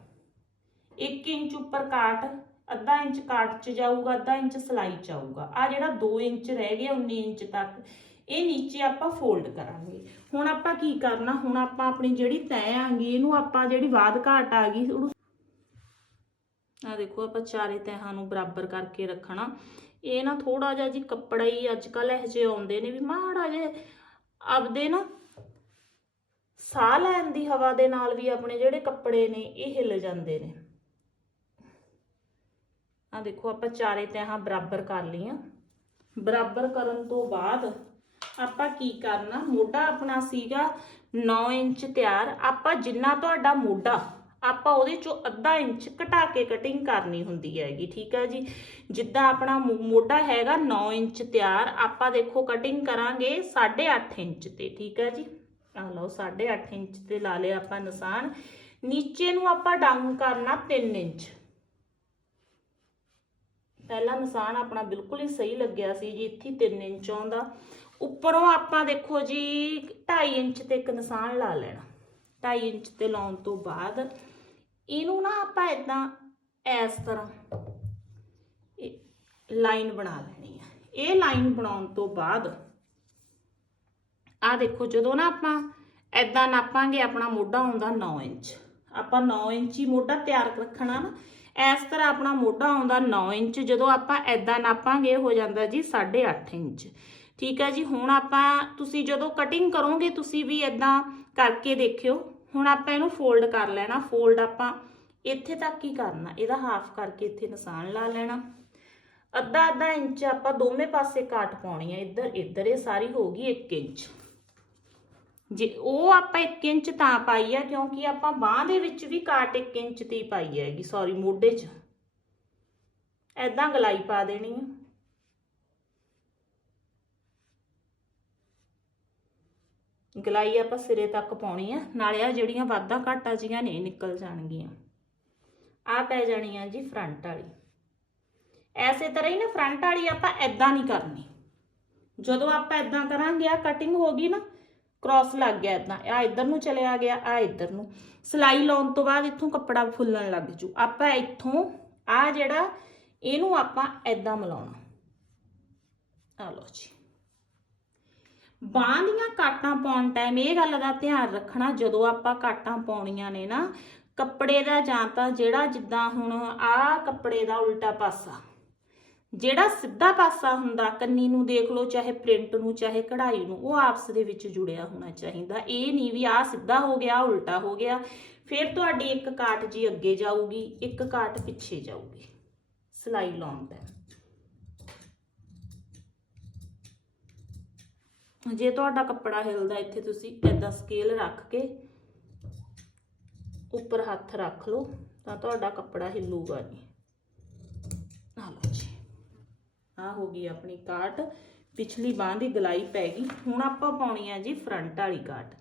1 ਇੰਚ ਉੱਪਰ ਕਾਟ, ਅੱਧਾ ਇੰਚ ਕਾਟ ਚ ਜਾਊਗਾ, ਅੱਧਾ ਇੰਚ ਸਲਾਈ ਚ ਆਊਗਾ। ਆ ਜਿਹੜਾ 2 ਇੰਚ ਰਹਿ ਗਿਆ 19 ਇੰਚ ਤੱਕ ਇਹ ਨੀਚੇ ਆਪਾਂ ਫੋਲਡ ਕਰਾਂਗੇ। ਹੁਣ ਆਪਾਂ ਕੀ ਕਰਨਾ? ਹੁਣ ਆਪਾਂ ਆਪਣੀ ਜਿਹੜੀ ਤੈਅ ਆਂਗੀ, ਇਹਨੂੰ ਆਪਾਂ ਜਿਹੜੀ ਬਾਦ ਘਾਟ ਆ ਗਈ, ਉਹਨੂੰ ਆ ਦੇਖੋ, ਆਪਾਂ ਚਾਰੇ ਤਹਾਂ ਨੂੰ ਬਰਾਬਰ ਕਰਕੇ ਰੱਖਣਾ। ਇਹ ਨਾ ਥੋੜਾ ਜਿਹਾ ਜੀ ਕੱਪੜਾ ਹੀ ਅੱਜ ਕੱਲ ਇਹ ਜਿਹੇ ਆਉਂਦੇ ਨੇ ਵੀ ਮਾੜਾ ਜੇ ਆਪਦੇ ਨਾ ਸਾਹ ਲੈਣ ਦੀ ਹਵਾ ਦੇ ਨਾਲ ਵੀ ਆਪਣੇ ਜਿਹੜੇ ਕੱਪੜੇ ਨੇ, ਇਹ ਹਿੱਲ ਜਾਂਦੇ ਨੇ। ਆ ਦੇਖੋ, ਆਪਾਂ ਚਾਰੇ ਤਹਾਂ ਬਰਾਬਰ ਕਰ ਲਈਆਂ। ਬਰਾਬਰ ਕਰਨ ਤੋਂ ਬਾਅਦ ਆਪਾਂ ਕੀ ਕਰਨਾ? ਮੋਢਾ ਆਪਣਾ ਸੀਗਾ 9 ਇੰਚ ਤਿਆਰ। ਆਪਾਂ ਜਿੰਨਾ ਤੁਹਾਡਾ ਮੋਢਾ, ਆਪਾਂ ਉਹਦੇ ਚੋਂ ਅੱਧਾ ਇੰਚ ਘਟਾ ਕੇ ਕਟਿੰਗ ਕਰਨੀ ਹੁੰਦੀ ਹੈਗੀ, ਠੀਕ ਹੈ ਜੀ? ਜਿੱਦਾਂ ਆਪਣਾ ਮੋਢਾ ਹੈਗਾ 9 ਇੰਚ ਤਿਆਰ, ਆਪਾਂ ਦੇਖੋ ਕਟਿੰਗ ਕਰਾਂਗੇ 8.5 ਇੰਚ ਤੇ, ਠੀਕ ਹੈ ਜੀ? ਆ ਲਓ 8.5 ਇੰਚ ਤੇ ਲਾ ਲਿਆ ਆਪਾਂ ਨਿਸ਼ਾਨ। ਨੀਚੇ ਨੂੰ ਆਪਾਂ ਡਾਊਨ ਕਰਨਾ 3 ਇੰਚ। ਪਹਿਲਾ ਨਿਸ਼ਾਨ ਆਪਣਾ ਬਿਲਕੁਲ ਹੀ ਸਹੀ ਲੱਗਿਆ ਸੀ ਜੀ, ਇੱਥੇ 3 ਇੰਚ ਆਉਂਦਾ। ਉੱਪਰੋਂ ਆਪਾਂ ਦੇਖੋ ਜੀ 2.5 ਇੰਚ ਤੇ ਇੱਕ ਨਿਸ਼ਾਨ ਲਾ ਲੈਣਾ। 2.5 ਇੰਚ ਤੇ ਲਾਉਣ ਤੋਂ ਬਾਅਦ ਇਹਨੂੰ ਨਾ ਆਪਾਂ ਇਦਾਂ ਇਸ ਤਰ੍ਹਾਂ ਲਾਈਨ ਬਣਾ ਲੈਣੀ ਆ। ਇਹ ਲਾਈਨ ਬਣਾਉਣ ਤੋਂ ਬਾਅਦ ਆ ਦੇਖੋ, ਜਦੋਂ ਨਾ ਆਪਾਂ ਐਦਾਂ ਨਾਪਾਂਗੇ, ਆਪਣਾ ਮੋਢਾ ਆਉਂਦਾ 9 ਇੰਚ। ਆਪਾਂ 9 ਇੰਚ ਹੀ ਮੋਢਾ ਤਿਆਰ ਰੱਖਣਾ ਨਾ, ਇਸ ਤਰ੍ਹਾਂ ਆਪਣਾ ਮੋਢਾ ਆਉਂਦਾ 9 ਇੰਚ। ਜਦੋਂ ਆਪਾਂ ਐਦਾਂ ਨਾਪਾਂਗੇ, ਹੋ ਜਾਂਦਾ ਜੀ 8.5 ਇੰਚ। ਠੀਕ ਹੈ ਜੀ, ਹੁਣ ਆਪਾਂ ਤੁਸੀਂ ਜਦੋਂ ਕਟਿੰਗ ਕਰੋਗੇ, ਤੁਸੀਂ ਵੀ ਐਦਾਂ ਕਰਕੇ ਦੇਖਿਓ। ਹੁਣ ਆਪਾਂ ਇਹਨੂੰ ਫੋਲਡ ਕਰ ਲੈਣਾ। ਫੋਲਡ ਆਪਾਂ ਇੱਥੇ ਤੱਕ ਹੀ ਕਰਨਾ। ਇਹਦਾ ਹਾਫ ਕਰਕੇ ਇੱਥੇ ਨਿਸ਼ਾਨ ਲਾ ਲੈਣਾ। ਅੱਧਾ ਅੱਧਾ ਇੰਚ ਆਪਾਂ ਦੋਵੇਂ ਪਾਸੇ ਕਾਟ ਪਾਉਣੀ ਹੈ। ਇੱਧਰ ਇੱਧਰ ਇਹ ਸਾਰੀ ਹੋ ਗਈ 1 ਇੰਚ। ਜੇ ਉਹ ਆਪਾਂ 1 ਇੰਚ ਤਾਂ ਪਾਈ ਆ, ਕਿਉਂਕਿ ਆਪਾਂ ਬਾਹ ਦੇ ਵਿੱਚ ਵੀ ਕਾਟ 1 ਇੰਚ ਦੀ ਪਾਈ ਹੈਗੀ ਸੌਰੀ ਮੋਢੇ 'ਚ। ਐਦਾਂ ਗਲਾਈ ਪਾ ਦੇਣੀ ਹੈ ਗਲਾਈ ਆਪਾਂ ਸਿਰੇ ਤੱਕ ਪਾਉਣੀ ਆ, ਨਾਲੇ ਆ ਜਿਹੜੀਆਂ ਵਾਧਾਂ ਘਾਟਾ ਜੀਆਂ ਨੇ, ਇਹ ਨਿਕਲ ਜਾਣਗੀਆਂ। ਆ ਪੈ ਜਾਣੀ ਆ ਜੀ ਫਰੰਟ ਵਾਲੀ। ਐਸੇ ਤਰ੍ਹਾਂ ਹੀ ਨਾ ਫਰੰਟ ਵਾਲੀ ਆਪਾਂ ਐਦਾਂ ਨਹੀਂ ਕਰਨੀ। ਜਦੋਂ ਆਪਾਂ ਐਦਾਂ ਕਰਾਂਗੇ ਆ ਕਟਿੰਗ ਹੋ ਗਈ ਨਾ ਕ੍ਰਾਸ ਲੱਗ ਗਿਆ ਇਦਾਂ ਆ ਇੱਧਰ ਨੂੰ ਚਲਿਆ ਗਿਆ ਆ ਇੱਧਰ ਨੂੰ। ਸਲਾਈ ਲਾਉਣ ਤੋਂ ਬਾਅਦ ਇੱਥੋਂ ਕੱਪੜਾ ਫੁੱਲਣ ਲੱਗ ਜੂ। ਆਪਾਂ ਇੱਥੋਂ ਆ ਜਿਹੜਾ, ਇਹਨੂੰ ਆਪਾਂ ਐਦਾਂ ਮਿਲਾਉਣਾ। ਆ ਲਓ ਜੀ। ਬਾਂਹ ਦੀਆਂ ਕਾਟਾਂ ਪਾਉਣ ਟਾਈਮ ਇਹ ਗੱਲ ਦਾ ਧਿਆਨ ਰੱਖਣਾ, ਜਦੋਂ ਆਪਾਂ ਕਾਟਾਂ ਪਾਉਣੀਆਂ ਨੇ ਨਾ, ਕੱਪੜੇ ਦਾ ਜਾਂ ਤਾਂ ਜਿਹੜਾ ਜਿੱਦਾਂ ਹੁਣ ਆਹ ਕੱਪੜੇ ਦਾ ਉਲਟਾ ਪਾਸਾ, ਜਿਹੜਾ ਸਿੱਧਾ ਪਾਸਾ ਹੁੰਦਾ, ਕੰਨੀ ਨੂੰ ਦੇਖ ਲਓ, ਚਾਹੇ ਪ੍ਰਿੰਟ ਨੂੰ, ਚਾਹੇ ਕਢਾਈ ਨੂੰ, ਉਹ ਆਪਸ ਦੇ ਵਿੱਚ ਜੁੜਿਆ ਹੋਣਾ ਚਾਹੀਦਾ। ਇਹ ਨਹੀਂ ਵੀ ਆਹ ਸਿੱਧਾ ਹੋ ਗਿਆ, ਉਲਟਾ ਹੋ ਗਿਆ, ਫਿਰ ਤੁਹਾਡੀ ਇੱਕ ਕਾਟ ਜੀ ਅੱਗੇ ਜਾਊਗੀ, ਇੱਕ ਕਾਟ ਪਿੱਛੇ ਜਾਊਗੀ। ਸਿਲਾਈ ਲਾਉਣ ਟਾਈਮ ਜੇ ਤੁਹਾਡਾ ਕੱਪੜਾ ਹਿਲਦਾ ਇੱਥੇ, ਤੁਸੀਂ ਏਦਾਂ ਸਕੇਲ ਰੱਖ ਕੇ ਉੱਪਰ ਹੱਥ ਰੱਖ ਲਓ, ਤਾਂ ਤੁਹਾਡਾ ਕੱਪੜਾ ਹਿੱਲੂਗਾ ਨਹੀਂ। ਆ ਲਓ ਜੀ। ਆ ਹੋ ਗਈ ਆਪਣੀ ਕਾਟ। ਪਿਛਲੀ ਬਾਹ ਦੀ ਗਲਾਈ ਪੈ ਗਈ। ਹੁਣ ਆਪਾਂ ਪਾਉਣੀ ਆ ਜੀ ਫਰੰਟ ਵਾਲੀ ਕਾਟ।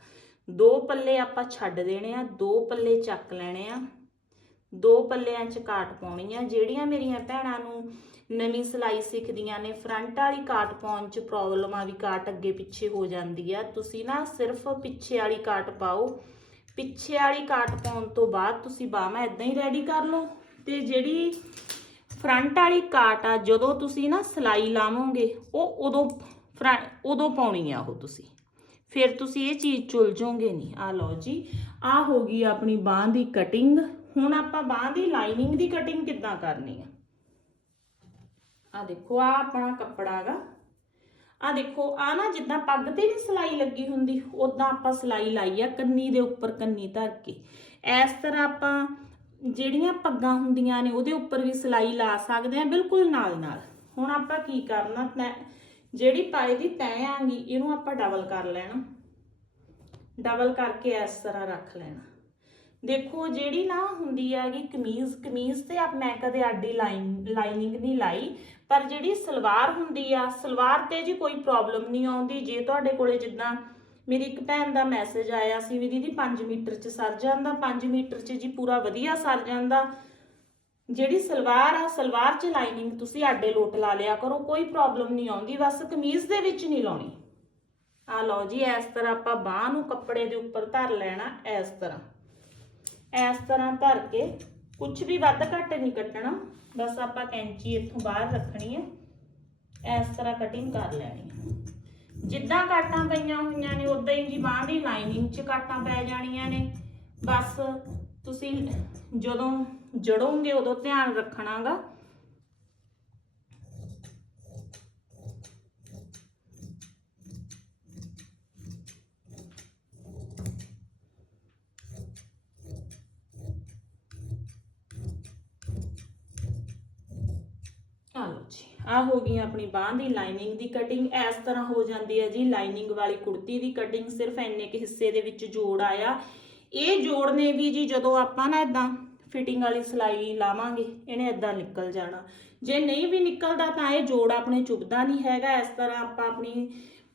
ਦੋ ਪੱਲੇ ਆਪਾਂ ਛੱਡ ਦੇਣੇ ਆ, ਦੋ ਪੱਲੇ ਚੱਕ ਲੈਣੇ ਆ। ਦੋ ਪੱਲਿਆਂ 'ਚ ਕਾਟ ਪਾਉਣੀ ਆ। ਜਿਹੜੀਆਂ ਮੇਰੀਆਂ ਭੈਣਾਂ ਨੂੰ ਨਵੀਂ ਸਿਲਾਈ ਸਿੱਖਦੀਆਂ ਨੇ, ਫਰੰਟ ਵਾਲੀ ਕਾਟ ਪਾਉਣ 'ਚ ਪ੍ਰੋਬਲਮ ਆ ਵੀ ਕਾਟ ਅੱਗੇ ਪਿੱਛੇ ਹੋ ਜਾਂਦੀ ਆ। ਤੁਸੀਂ ਨਾ ਸਿਰਫ ਪਿੱਛੇ ਵਾਲੀ ਕਾਟ ਪਾਓ। ਪਿੱਛੇ ਵਾਲੀ ਕਾਟ ਪਾਉਣ ਤੋਂ ਬਾਅਦ ਤੁਸੀਂ ਬਾਹਾਂ ਇਦਾਂ ਹੀ ਰੈਡੀ ਕਰ ਲਓ ਤੇ ਜਿਹੜੀ ਫਰੰਟ ਵਾਲੀ ਕਾਟ ਆ, ਜਦੋਂ ਤੁਸੀਂ ਨਾ ਸਿਲਾਈ ਲਾਵੋਗੇ, ਉਹ ਉਦੋਂ ਫਰੰ- ਉਦੋਂ ਪਾਉਣੀ ਆ ਉਹ ਤੁਸੀਂ। ਫਿਰ ਤੁਸੀਂ ਇਹ ਚੀਜ਼ ਚੁਲ ਜਾਓਗੇ ਨਹੀਂ। ਆ ਲਓ ਜੀ ਆ ਹੋ ਗਈ ਆਪਣੀ ਬਾਹ ਦੀ ਕਟਿੰਗ ਹੁਣ ਆਪਾਂ ਬਾਹ ਦੀ ਲਾਈਨਿੰਗ ਦੀ ਕਟਿੰਗ ਕਿੱਦਾਂ ਕਰਨੀ ਆ? ਆ ਦੇਖੋ ਆ ਆਪਣਾ ਕੱਪੜਾ ਗਾ ਆ ਦੇਖੋ ਆ ਨਾ ਜਿੱਦਾਂ ਪੱਗ ਤੇ ਨਹੀਂ ਸਲਾਈ ਲੱਗੀ ਹੁੰਦੀ ਉਦਾਂ ਆਪਾਂ ਸਲਾਈ ਲਾਈ ਆ ਕੰਨੀ ਦੇ ਉੱਪਰ, ਕੰਨੀ ਧਰ ਕੇ। ਇਸ ਤਰ੍ਹਾਂ ਆਪਾਂ ਜਿਹੜੀਆਂ ਪੱਗਾਂ ਹੁੰਦੀਆਂ ਨੇ, ਉਹਦੇ ਉੱਪਰ ਵੀ ਸਲਾਈ ਲਾ ਸਕਦੇ ਆ, ਬਿਲਕੁਲ ਨਾਲ ਨਾਲ ਹੁਣ ਆਪਾਂ ਕੀ ਕਰਨਾ, ਤੈ ਜਿਹੜੀ ਪਾਏ ਦੀ ਤੈਂ ਆਂਗੀ, ਇਹਨੂੰ ਆਪਾਂ ਡਬਲ ਕਰ ਲੈਣਾ। ਡਬਲ ਕਰਕੇ ਇਸ ਤਰ੍ਹਾਂ ਰੱਖ ਲੈਣਾ। ਦੇਖੋ, ਜਿਹੜੀ ਨਾ ਹੁੰਦੀ ਹੈਗੀ ਕਮੀਜ਼ ਕਮੀਜ਼ ਤੇ ਆਪ ਮੈਂ ਕਦੇ ਆਡੀ ਲਾਈਨ, ਲਾਈਨਿੰਗ ਨਹੀਂ ਲਾਈ, ਪਰ ਜਿਹੜੀ ਸਲਵਾਰ ਹੁੰਦੀ ਆ, ਸਲਵਾਰ ਤੇ ਜੀ ਕੋਈ ਪ੍ਰੋਬਲਮ ਨਹੀਂ ਆਉਂਦੀ। ਜੇ ਤੁਹਾਡੇ ਕੋਲੇ ਜਿੱਦਾਂ ਮੇਰੀ ਇੱਕ ਭੈਣ ਦਾ ਮੈਸੇਜ ਆਇਆ ਸੀ ਵੀ ਦੀਦੀ 5 ਮੀਟਰ ਚ ਸਰ ਜਾਂਦਾ 5 ਮੀਟਰ ਚ ਜੀ ਪੂਰਾ ਵਧੀਆ ਸਰ ਜਾਂਦਾ। ਜਿਹੜੀ ਸਲਵਾਰ ਆ, ਸਲਵਾਰ 'ਚ ਲਾਈਨਿੰਗ ਤੁਸੀਂ ਆਡੇ ਲੋਟ ਲਾ ਲਿਆ ਕਰੋ, ਕੋਈ ਪ੍ਰੋਬਲਮ ਨਹੀਂ ਆਉਂਦੀ। ਬਸ ਕਮੀਜ਼ ਦੇ ਵਿੱਚ ਨਹੀਂ ਲਾਉਣੀ। ਆ ਲਓ ਜੀ, ਇਸ ਤਰ੍ਹਾਂ ਆਪਾਂ ਬਾਹ ਨੂੰ ਕੱਪੜੇ ਦੇ ਉੱਪਰ ਧਰ ਲੈਣਾ, ਇਸ ਤਰ੍ਹਾਂ। ਇਸ ਤਰ੍ਹਾਂ ਧਰ ਕੇ ਕੁਝ ਵੀ ਵੱਧ ਘੱਟ ਨਹੀਂ ਕੱਟਣਾ, ਬਸ ਆਪਾਂ ਕੈਂਚੀ ਇੱਥੋਂ ਬਾਹਰ ਰੱਖਣੀ ਹੈ ਇਸ ਤਰ੍ਹਾਂ ਕਟਿੰਗ ਕਰ ਲੈਣੀ ਹੈ ਜਿੱਦਾਂ ਕਾਟਾਂ ਪਈਆਂ ਹੋਈਆਂ ਨੇ ਉਦਾਂ ਹੀ ਜੀ ਬਾਹ ਦੀ ਲਾਈਨਿੰਗ 'ਚ ਕਾਟਾਂ ਪੈ ਜਾਣੀਆਂ ਨੇ। ਬਸ ਤੁਸੀਂ ਜਦੋਂ ਜੜੋਗੇ ਉਦੋਂ ਧਿਆਨ ਰੱਖਣਾਗਾ ਆ ਲਓ ਜੀ ਆ ਹੋ ਗਈ ਆਪਣੀ ਬਾਹ ਦੀ ਲਾਈਨਿੰਗ ਦੀ ਕਟਿੰਗ ਇਸ ਤਰ੍ਹਾਂ ਹੋ ਜਾਂਦੀ ਹੈ ਜੀ ਲਾਈਨਿੰਗ ਵਾਲੀ ਕੁੜਤੀ ਦੀ ਕਟਿੰਗ ਸਿਰਫ ਇੰਨੇ ਕਿ ਹਿੱਸੇ ਦੇ ਵਿੱਚ ਜੋੜ ਆਇਆ। ਇਹ ਜੋੜ ਨੇ ਵੀ ਜੀ ਜਦੋਂ ਆਪਾਂ ਨਾ ਇਦਾਂ ਫਿਟਿੰਗ ਵਾਲੀ ਸਲਾਈ ਲਾਵਾਂਗੇ, ਇਹਨੇ ਇਦਾਂ ਨਿਕਲ ਜਾਣਾ। ਜੇ ਨਹੀਂ ਵੀ ਨਿਕਲਦਾ ਤਾਂ ਇਹ ਜੋੜ ਆਪਣੇ ਚੁੱਭਦਾ ਨਹੀਂ ਹੈਗਾ। ਇਸ ਤਰ੍ਹਾਂ ਆਪਾਂ ਆਪਣੀ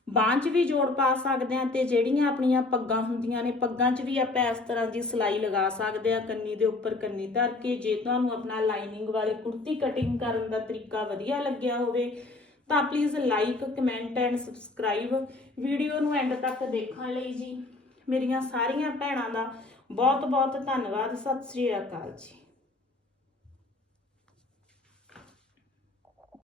ਬਾਂਹ 'ਚ ਵੀ ਜੋੜ ਪਾ ਸਕਦੇ ਹਾਂ ਤੇ ਜਿਹੜੀਆਂ ਆਪਣੀਆਂ ਪੱਗਾਂ ਹੁੰਦੀਆਂ ਨੇ, ਪੱਗਾਂ 'ਚ ਵੀ ਆਪਾਂ ਇਸ ਤਰ੍ਹਾਂ ਦੀ ਸਿਲਾਈ ਲਗਾ ਸਕਦੇ ਹਾਂ, ਕੰਨੀ ਦੇ ਉੱਪਰ ਕੰਨੀ ਧਰ ਕੇ, ਜੇ ਤੁਹਾਨੂੰ ਆਪਣਾ ਲਾਈਨਿੰਗ ਵਾਲੀ ਕੁੜਤੀ ਕਟਿੰਗ ਕਰਨ ਦਾ ਤਰੀਕਾ ਵਧੀਆ ਲੱਗਿਆ ਹੋਵੇ, ਤਾਂ please like comment and subscribe video ਨੂੰ ਐਂਡ ਤੱਕ ਦੇਖਣ ਲਈ ਜੀ, ਮੇਰੀਆਂ ਸਾਰੀਆਂ ਭੈਣਾਂ ਦਾ ਬਹੁਤ ਬਹੁਤ ਧੰਨਵਾਦ, ਸਤਿ ਸ੍ਰੀ ਅਕਾਲ ਜੀ।